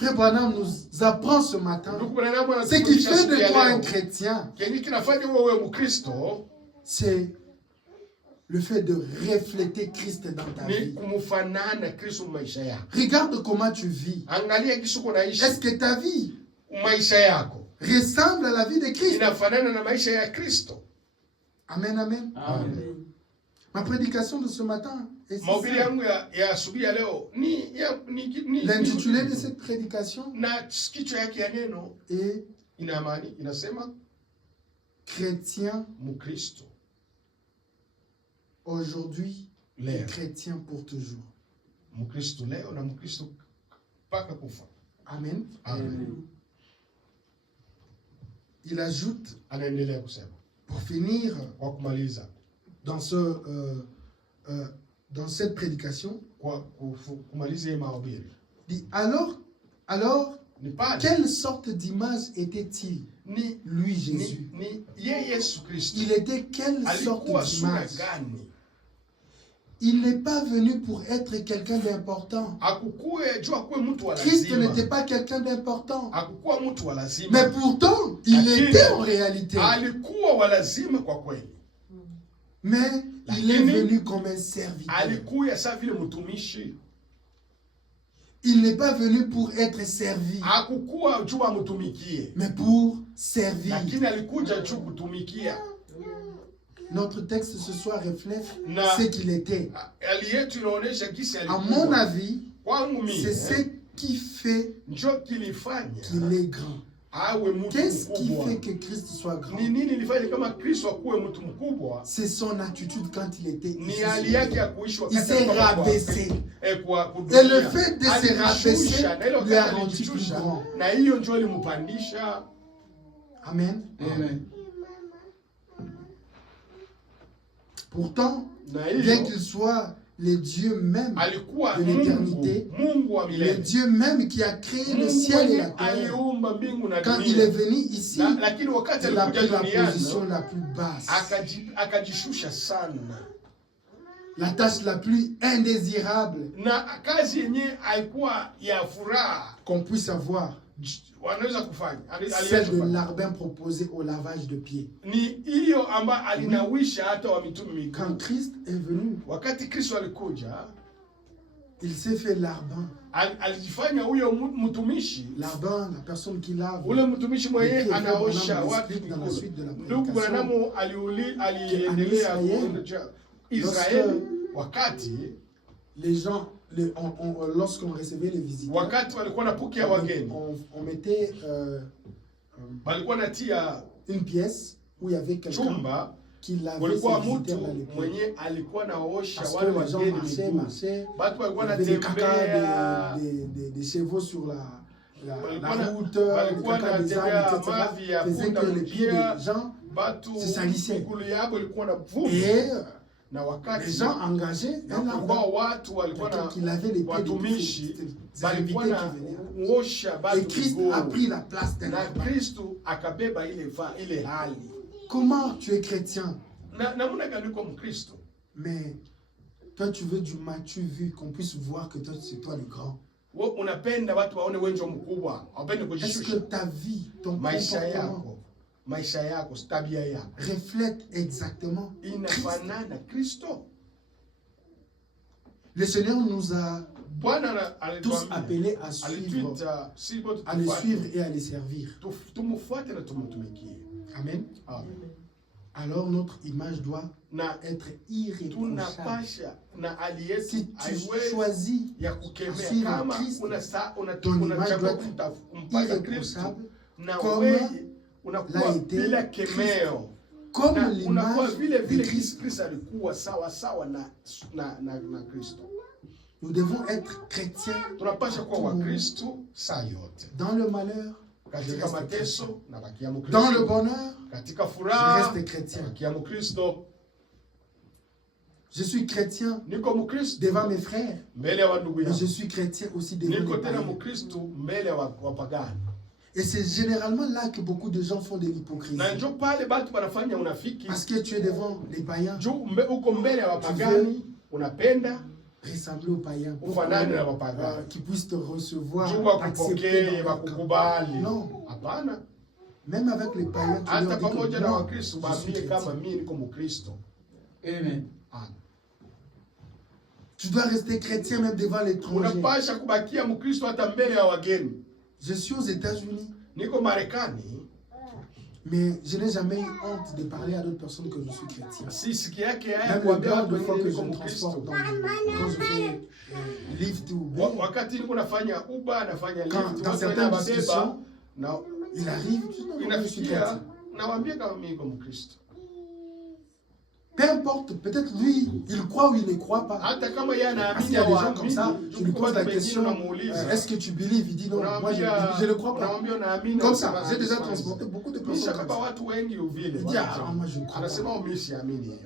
Frère Branham nous apprend ce matin, Ndugu Branham ce qui anatufundisha fait siku de ya toi un leo, chrétien, kenye kinafanya wewe Mkristo c'est le fait de refléter Christ dans ta ni vie. kumfanana Kristo maisha yako. Regarde comment tu vis. Angalia jinsi uko naishi. Est-ce que ta vie Maisha yako ressemble à la vie de Christ? inafanana na maisha ya Kristo. Amen, amen. Amen. Ma prédication de ce matin est Mahubiri simple. yangu ya asubuhi ya leo ni L'intitulé de cette prédication na kichwa yake ya neno est inasema chrétien Mkristo aujourd'hui et leo. chrétien pour toujours. Mkristo leo na Mkristo mpaka kufa. Amen. Amen. Il ajoute, Anaendelea kusema pour finir, kwa kumaliza dans cette prédication, kwa kumaliza hii mahubiri dit alors, ni pale quelle sorte d'image était-il, ni lui Jésus? ni yeye Yesu Kristo Il était quelle sorte alikuwa sura d'image? gani? Il n'est pas venu pour être quelqu'un d'important. Akukuwe jua kuwe mtu wa Christ lazima. n'était pas quelqu'un d'important. Akukuwa mtu wa lazima. Mais pourtant, il Lakini, était en réalité. alikuwa wa lazima kwa kweli. Mais il est Lakini, venu comme un serviteur. alikuya sa vile mtumishi. Il n'est pas venu pour être servi, Akukuwa jua mtumikie. mais pour servir. Lakini alikuja juu kutumikia. Notre texte ce soir reflète Na- ce qu'il était. Hali yetu inaonesha gisi À alikuwa. mon avis, Kwangu mimi, c'est ce qui fait njo kilifanya qu'il est grand. awe mtu Qu'est-ce qui mkubwa. fait que Christ soit grand? Ni nini ilifanya kama Kristo akuwe mtu mkubwa? C'est son attitude quand il était Ni ici hali sur yake terre. ya kuishi Il wakati s'est alikuwa kwa- rabaissé. kwa Et le kudunia. fait de se Alijishusha, rabaisser na ile lui a wakati rendu alijishusha, plus grand. na hiyo ndio ilimpandisha. Amen. Amen. Pourtant, Na bien hiyo qu'il soit le Dieu même, alikuwa de l'éternité, Mungu wa le milele. Dieu même qui a créé le Mungu ciel et la mwenye terre, aliumba mbingu na quand il est dunia. venu ici, Lakini wakati il a alikuja pris la duniani position la plus basse, akajishusha sana. la tâche la plus indésirable Na kazi yenye haikuwa ya furaha qu'on puisse avoir, wanaweza kufanya. celle de larbin proposé au lavage de pieds. Ni hiyo ambayo alinawisha hata wa mitume Quand miguu. Christ est venu, Wakati Kristo alikuja, il s'est fait larbin. alijifanya huyo mtumishi, Larbin, la personne qui lave. ule mtumishi mwenye Puis, anaosha Branham watu explique dans la suite de la miguu. Ndugu prédication Branham aliendelea en Israël, kuonja Israeli wakati les gens, lorsqu'on recevait les visiteurs, wakati walikuwa napokea wageni, on mettait walikuwa natia une pièce où il y avait quelqu'un chumba, qui lavait walikuwa ses mtu visiteurs dans les pieds. mwenye alikuwa naosha Parce wale que les gens wageni marchaient, miguu. marchaient, Watu walikuwa il y avait des natembea, caca des chevaux sur la route, walikuwa des caca des natembea ânes, mavi ya etc. faisait punda que les pieds mpia, des gens, batu se salissaient. miguu yao ilikuwa na vumbi. et Na les wakati gens engageaient na un kulikuwa larbin, watu walikuwa quelqu'un na qui lavait les pieds watumishi des walikuwa invités na qui venaient. uosha Et batu Christ miguu. a pris la place d'un Na larbin. Kristo akabeba ile hali. Comment tu es chrétien, Na namna gani uko Mkristo? mais toi tu veux du matu vu, qu'on puisse voir que toi c'est toi le grand. Wewe unapenda watu waone wewe ndio mkubwa, haupende Est-ce que kujishusha. ta vie, ton Maisha comportement yako, tabia yako reflète exactement Christ? inafanana Kristo? Le Seigneur nous a Bwana tous alituambia, appelés à suivre, alituita si bote à le suivre et à les servir. tumufuate na tumtumikie. Amen. Amen. Alors notre image doit Na être irréprochable. tunapasha na hali yetu Si tu haiwezi choisis ya kukemea suivre kama Christ, unachagua ton image doit kumpata Kristo irréprochable, na comme wewe unakuwa l'a été bila Christ. kemeo, comme na unakuwa l'image vile de vile Christ. Kristo alikuwa sawa sawa na Kristo. Nous devons être chrétiens Tunapasha kuwa Wakristo saa yote, dans le malheur, katika mateso na bakia dans le Mkristo, bonheur. katika Je furaha reste chrétien. bakia Mkristo. Je suis chrétien Niko Mkristo devant mes frères, mbele ya wandugu mais je yangu, suis chrétien aussi devant niko les tena païens. Mkristo mbele ya wapagani. Et c'est généralement là que beaucoup de gens font de l'hypocrisie. Na njo pale batu banafanya unafiki, Parce que tu es devant les païens, juu uko mbele ya wapagani, unapenda ressembler aux païens. Pour ufanane na wapagani, qu'ils puissent te recevoir, juu t'accepter wakupokee, dans leur camp. wakukubali. Non. Hapana, Même avec les païens, tu hata leur dis que pamoja na moi, Wakristo je suis waambie kama chrétien. mimi niko Mkristo. Amen. Tu dois rester chrétien même devant l'étranger. Unapasha kubakia Mkristo hata mbele ya wageni. Je suis aux États-Unis, Niko Marekani, mais je n'ai jamais eu honte de parler à d'autres personnes que je suis chrétien. sisiki yake haya Même le kuambia gars watu de fois wengine que je niko transporte Mkristo. quand je fais Lyft ou Uber, Wakati niko nafanya Uber, nafanya Quand- Lyft, dans watu certaines wanabeba discussions, na il arrive, tu sais, non, je suis inafikia chrétien. nawaambia kama mimi niko Mkristo. Peu importe, peut-être lui, il croit ou il ne croit pas. Hata kama yeye Parce qu'il anaamini y a des au gens comme ça, tu lui poses la question, est-ce que tu believe? Il dit non, moi je ne crois pas. Unamwambia unaamini. Comme ça, j'ai déjà transporté beaucoup de personnes comme Nishakapa ça. watu wengi uvile. Il dit, ah, moi je ne crois Anasema pas. mimi siamini hiyo.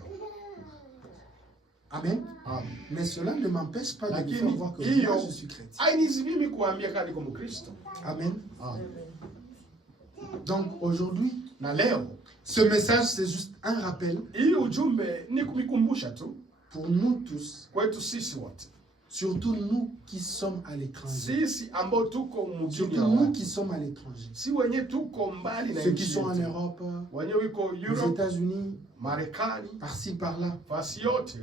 Amen. Amen. Mais cela ne m'empêche pas de lui Lakini faire voir que hiyo moi je suis chrétien. hainizi mimi kuambia kama niko Mkristo. Amen. Amen. Donc aujourd'hui, Na leo ce message c'est juste un rappel hii ujumbe ni kumikumbusha tu pour nous tous, kwetu sisi wote. surtout nous qui sommes à l'étranger. Sisi ambao tuko mjini Surtout ya nous watu. qui sommes à l'étranger. Si wenye tuko mbali na Ceux qui nchi sont en yetu. Europe, Wenye wiko aux Europe, États-Unis, Marekani, par-ci par-là. fasi yote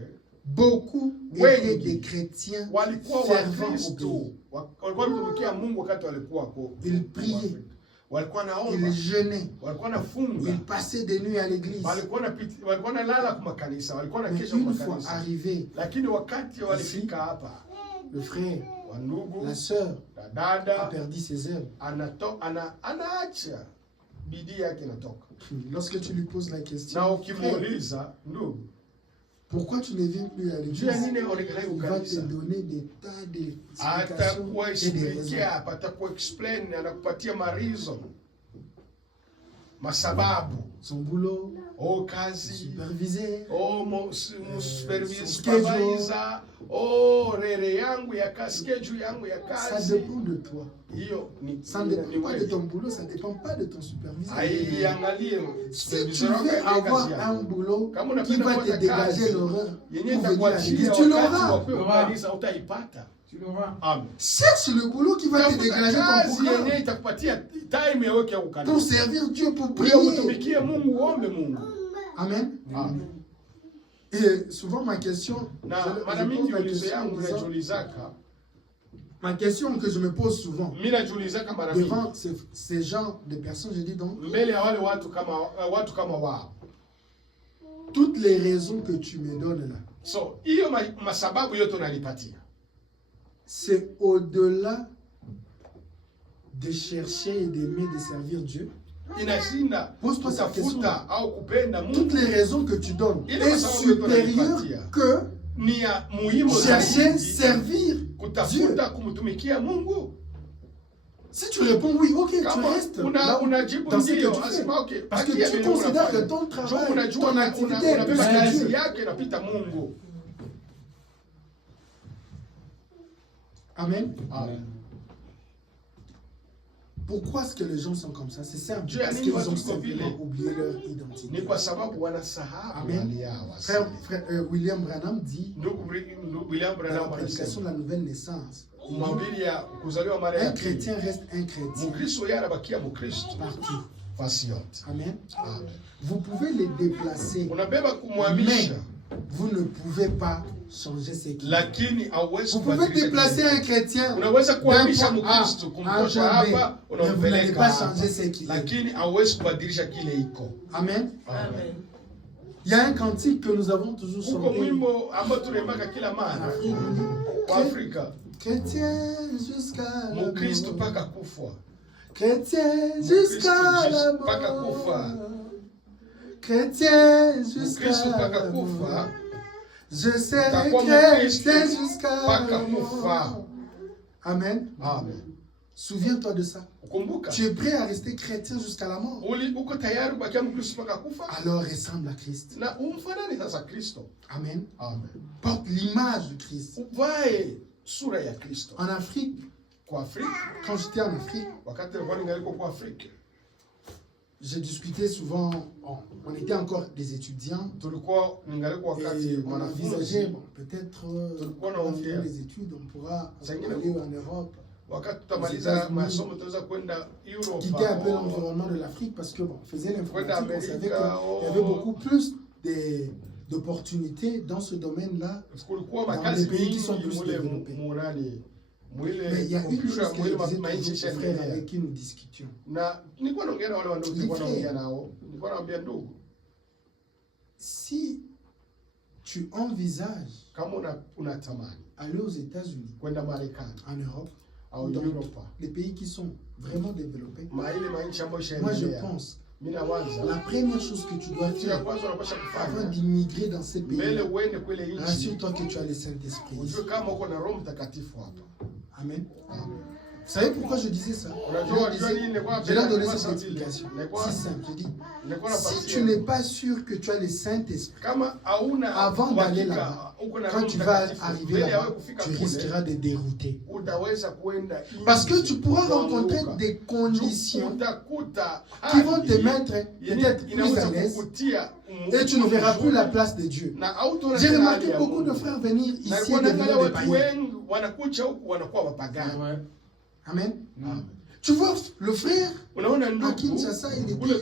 Beaucoup Wengi étaient des chrétiens walikuwa fervents au Wakristo, pays. walikuwa wanatumikia Mungu wakati walikuwa kwa Ils priaient, walikuwa naomba, ils jeûnaient, walikuwa nafunga, ils passaient des nuits à l'église. walikuwa nalala kwa makanisa, walikuwa Mais nakesha kwa une fois makanisa. arrivés, Lakini wakati walifika hapa, le frère, wandugu la sœur na a dada perdu ses œuvres. anaacha bidii yake inatoka. Lorsque tu lui poses la question, Na frère, ukimuuliza ndugu, pourquoi tu ne viens plus à juu ya l'église? nini haonekani Il va te kanisa? donner des tas d'explications Atakuwa et des raisons. explikia hapa, atakuwa explain, anakupatia marizo, masababu, Son boulot, kazi, supervisé, supervisor, rere yangu ya kazi, schedule yangu ya ça kazi. dépend de toi. Hiyo ni Ça ne dépend pas de ton boulot, ça ne dépend pas de ton superviseur. aiangalie Si tu supervisor wako veux ya avoir kazi un yako. boulot Kama qui unapenda va te kufanya dégager kazi l'horreur yenye pour venir à itakuachia l'église, tu wakati l'auras. wa kuwa kanisa, utaipata. Tu l'auras. Amen. Cherche le boulot qui va te Tafuta dégager ton kazi yenye programme itakupatia time ya weke pour ukanisa. servir Dieu, pour Wewe prier. utumikie Mungu, uombe Mungu. Amen. Amen. Et souvent ma question, Na je mara pose mingi la ulizo question en yangu disant, najiulizaka, ma question que je me pose souvent mimi najiulizaka mara mingi devant ces genres de personnes, je dis donc, mbele ya wale watu kama wao. toutes les raisons que tu me donnes là, So hiyo masababu yote unanipatia, c'est au-delà de chercher et d'aimer de servir Dieu. inashinda Pose-toi cette kutafuta au kupenda Toutes Mungu. les raisons que tu donnes Il est va savoir que supérieure tu vas que Ni ya muhimu chercher, zaidi servir Dieu. kutafuta kumtumikia Mungu. Si tu réponds oui, ok, tu Kama restes là unajibu dans ce que ndio, tu fais. asema okay, Parce que bakia tu vile considères unafanya. que ton travail, Juu unajua ton activité est plus unabeba que kazi Dieu. yake inapita Mungu. Amen. Amen. Pourquoi est-ce que les gens sont comme ça? C'est simple. Dieu Parce a qu'ils mis ont watu simplement vile. oublié leur identité. Ni kwa sababu wanasahau Amen. hali yao. Frère William Branham dit Ndugu William dans la Branham prédication de anasema la nouvelle naissance, mahubiri ya kuzaliwa mara ya un pili, chrétien reste un chrétien Mkristo yeye anabakia Mkristo partout. fasi yote. Amen. Amen. Vous pouvez les déplacer, Unabeba mais kumhamisha, vous ne pouvez pas changer ce qu'il est. lakini hauwezi Vous pouvez déplacer un chrétien unaweza d'un kuhamisha point A Mkristo à un kumtosha point B, hapa mais vous n'allez unampeleka pas hapa, changer ce qu'il est. lakini hauwezi kubadilisha kile iko. Amen. Amen. Il y a un cantique que nous avons toujours Huko chanté mwimbo ambao tunaimbaka kila en mara Afrique. kwa Afrika, Chrétien jusqu'à la Mkristo mort. mpaka kufa. Chrétien jusqu'à la mpaka kufa. mort. Chrétien Mkristo jusqu'à mpaka la kufa. mort. Je serai Utakuwa Mkristo chrétien jusqu'à mpaka la kufa. mort. Amen. Amen. Souviens-toi de ça. Ukumbuka, Tu es prêt à rester chrétien jusqu'à la mort. uko tayari kubakia Mkristo mpaka kufa? Alors ressemble à Christ. Na umfanane sasa Kristo. Amen. Amen. Porte l'image de Christ. Uvae sura ya Kristo. En Afrique, Kwa Afrika, quand j'étais en Afrique, wakati nilikuwa ningali kwa Afrika, j'ai discuté souvent, on était encore des étudiants, tulikuwa ningalikuwa wakati et on envisageait, mwanafunzi, bon, peut-être, Tulikuwa on naongea. finit les études, on pourra Sengine aller en Europe, wakati tutamaliza masomo tutaweza kwenda quitter un peu Europa, l'environnement de l'Afrique, parce que bon, on faisait l'informatique, on savait qu'il y America, avait beaucoup plus d'opportunités dans ce domaine-là. kulikuwa Dans makazi les pays qui mingi sont plus mule développés. murani Mais il y mwile a une kompyuta chose que mwile je disais mainchi toujours aux frères shendelea. avec qui nous discutions. Na nilikuwa naongea na wale wandugu, nilikuwa Ni frère. naongea nao, nilikuwa naambia ndugu, Si tu envisages kama unatamani aller aux États-Unis, kwenda Marekani en Europe, au dans Europa, les pays qui sont vraiment développés, maile mainchi ambayo moi je ishaendelea, pense mimi la nawaza première chose que tu dois kitu ya faire kwanza unapaswa avant kufanya d'immigrer dans ces mbele pays, uende kule nchi, rassure-toi que tu as le Saint-Esprit. ujue kama uko na Roho Mtakatifu hapa. Amen. Vous savez pourquoi je disais ça? Je leur donnais cette explication. Si simple. Je dis, si tu n'es pas sûr que tu as le Saint-Esprit, avant d'aller là-bas, quand tu vas arriver là-bas, tu risqueras de dérouter. Parce que tu pourras rencontrer des conditions qui vont te mettre peut-être plus à l'aise et tu ne verras plus la place de Dieu. J'ai remarqué beaucoup de frères venir ici et devenir des païens. Amen. Tu vois, le frère à Kinshasa, il était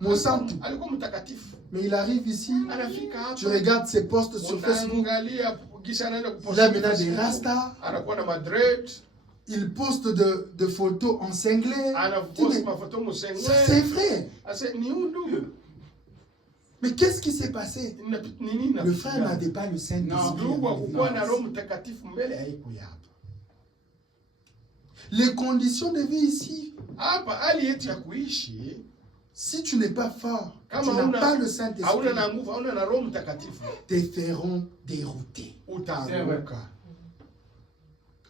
mon sang, mais il arrive ici, tu regardes ses posts sur Facebook, il a maintenant des rastas, il poste de photos en cinglé. C'est vrai. Mais qu'est-ce qui s'est passé? Le frère n'avait pas le Saint-Esprit. Les conditions de vie ici, si tu n'es pas fort, tu n'as pas le Saint-Esprit, te feront dérouter.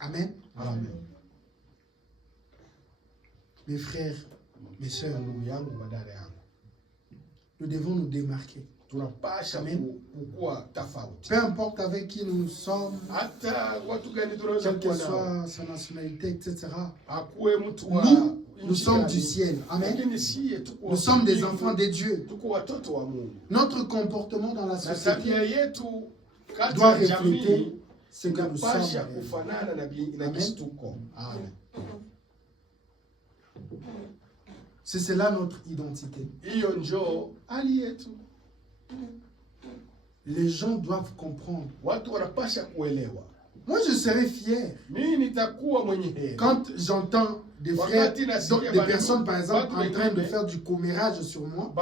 Amen. Amen. Mes frères, mes soeurs, nous devons nous démarquer. Amen. Peu importe avec qui nous sommes, quelle que soit sa nationalité, etc. Nous sommes du ciel. Amen. Nous sommes des enfants de Dieu. Notre comportement dans la société doit refléter ce que nous sommes. Amen. C'est cela notre identité. Les gens doivent comprendre. Moi, je serais fier quand j'entends des frères, des personnes, par exemple, en train de faire du commérage sur moi.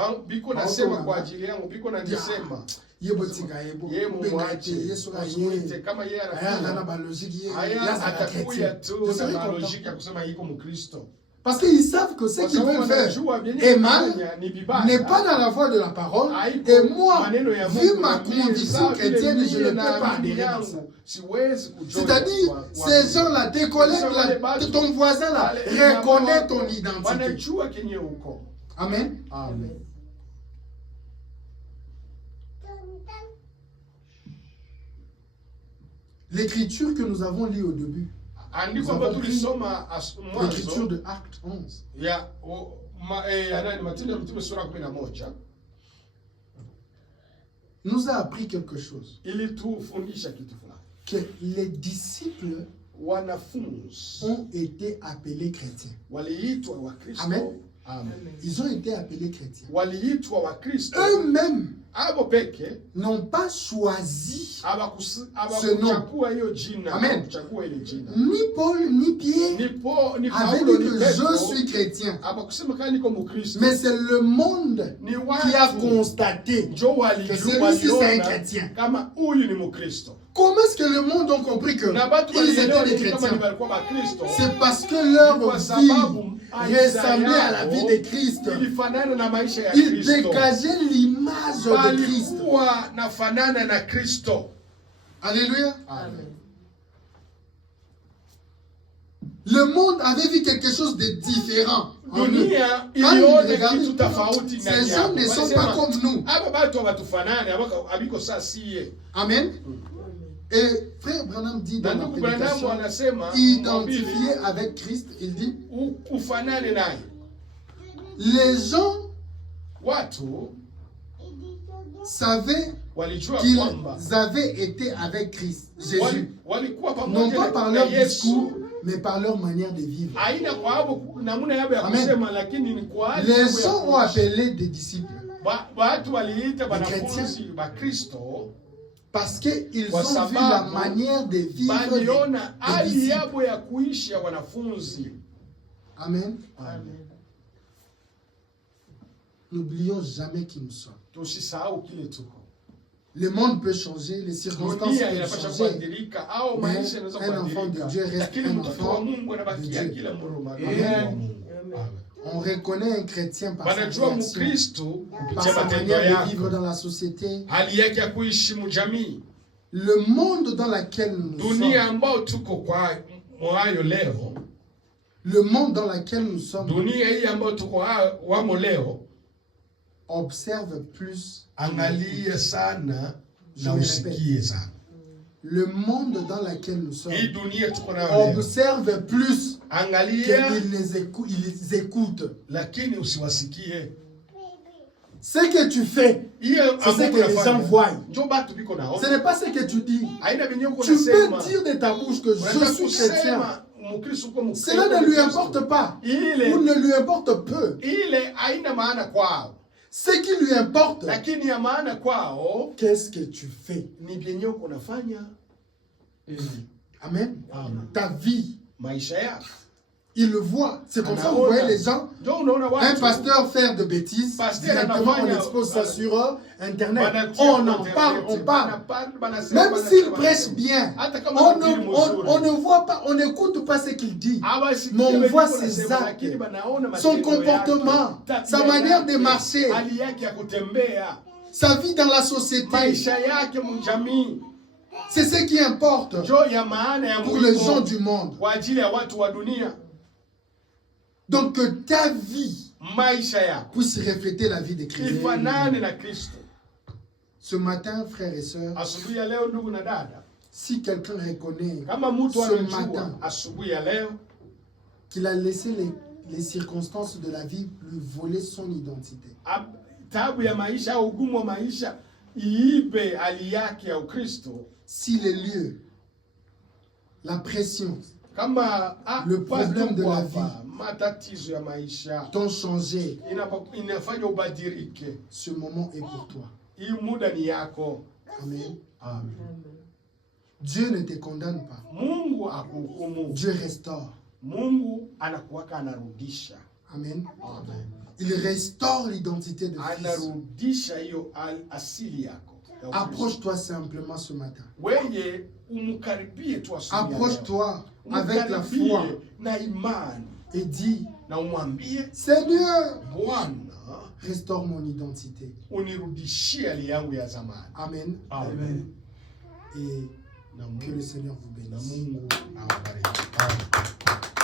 Parce qu'ils savent que ce qu'ils veulent faire est mal, n'est pas dans la voie de la parole. Et moi, vu ma condition chrétienne, je ne peux pas adhérer à ça. C'est-à-dire, ces gens-là, tes collègues, ton voisin là, reconnaît ton identité. Amen. Amen. L'écriture que nous avons lue au début, nous avons pris l'écriture de Acte 11. Nous a appris quelque chose. Que les disciples ont été appelés chrétiens. Amen. Amen. Ils ont été appelés chrétiens. Eux-mêmes n'ont pas choisi ce nom. Amen. Ni Paul, ni Pierre avaient dit que je suis chrétien. Mais c'est le monde qui a constaté que celui-ci c'est un chrétien. Comment est-ce que le monde a compris qu'ils étaient des chrétiens? C'est parce que leur vie ressemblait à la vie de Christ. Ils dégageaient l'image de Christ. Alléluia. Amen. Le monde avait vu quelque chose de différent. Quand ils regardent, ces gens ne sont pas comme nous. Amen. Et frère Branham dit dans la prédication, identifié avec Christ, il dit, Les gens watu savaient walijua qu'ils kwamba avaient été avec Christ, Jésus. walikuwa Non pamoja pas par na leur Yesu. discours, mais par leur manière de vivre. Haina kwa hapo namna yao ya Amen. kusema, lakini ni kwa hali Les yao gens ya ont kuishi. appelé des disciples Watu waliita chrétiens. wanafunzi wa Kristo parce qu'ils Kwa ont vu la sababu manière de vivre baliona des hali disciples. yao ya kuishi ya wanafunzi. Amen. Amen. N'oublions jamais qui nous sommes. Tusisahau kile tuko. Le monde peut changer, les circonstances Dunia peuvent inapaswa changer, kubadilika au mais maisha yanaweza un enfant de kubadilika, Dieu reste lakini un mtoto wa enfant Mungu anabakia de Dieu. kila mroma wa Amen. Mungu. On reconnaît un chrétien par sa Wanajua réaction, Mkristo par kupitia sa matendo manière de vivre yako, dans la société. hali yake ya kuishi mjamii. Le monde dans lequel nous Dunia sommes, ambao tuko kwa mwayo leo, le monde dans lequel nous sommes, dunia hii ambayo tuko wamo leo, observe plus. angalia sana Je na me usikie sana. Le monde dans lequel nous sommes Hii dunia tuko nayo leo, observe plus angalia qu'ils écoutent. lakini usiwasikie. Ce que tu fais, Hiyo c'est ce ambayo que les gens unafanya, voient. njoo batu biko Ce naona. n'est pas ce que tu dis. Haina venye uko Tu nasema. peux dire de ta bouche que je Unataka suis chrétien. kusema Mkristo uko Mkristo. Cela ne lui importe pas. Ile Ou ne lui importe peu. ile haina maana kwao, Ce qui lui importe, lakini ya maana kwao qu'est-ce que tu fais? ni vyenye uko unafanya. Amen. Amen. Ta vie, Maisha yako. il le voit. C'est comme ça que vous Anaona. voyez les gens, Ndio unaona un watu. pasteur faire de bêtises. Pasteur Directement, on anafanya- expose ça sur Internet. Banatia On en kwa parle, internet, on parle. banasema, Même banasema, s'il banasema. prêche bien, Hata kama on anahubiri mzuri. ne voit pas, on n'écoute pas ce qu'il dit. Hawasikie Mais on wenye voit wanasema, ses actes, lakini banaona son matendo comportement, yake, tabia sa manière de yake, marcher, hali yake ya kutembea, sa vie dans la société. maisha yake mjamii, C'est ce qui importe ndio ya maana ya pour les gens muhimu du monde. kwa ajili ya watu wa dunia. Donc que ta vie Maisha yako puisse refléter la vie de Christ. ifanane na Kristo. Ce matin, frères et sœurs, Asubuhi ya leo, ndugu na dada, si quelqu'un reconnaît kama mtu ce anajua matin asubuhi ya leo qu'il a laissé les circonstances de la vie lui voler son identité, tabu ya maisha au ugumu wa maisha iibe hali yake ya Ukristo, si les lieux, la pression kama Le problème de la hapa, vie matatizo ya maisha t'ont changé, inafanya ubadilike, ce moment est pour toi. hii muda ni yako. Amen. Amen. Dieu ne te condamne pas. Mungu akuhukumu. Dieu restaure. Mungu anakuwaka anarudisha. Amen. Amen. Il restaure l'identité de Christ. Anarudisha hiyo asili yako. Approche-toi simplement ce matin. Wewe umkaribie tu asubuhi ya leo. Approche-toi avec la foi Umkaribie na imani et dis, na umwambie, Seigneur, Bwana, restaure mon identité. unirudishie hali yangu ya zamani. Amen. Amen. Et Na que le Seigneur vous na bénisse. Mungu awabariki. Amen.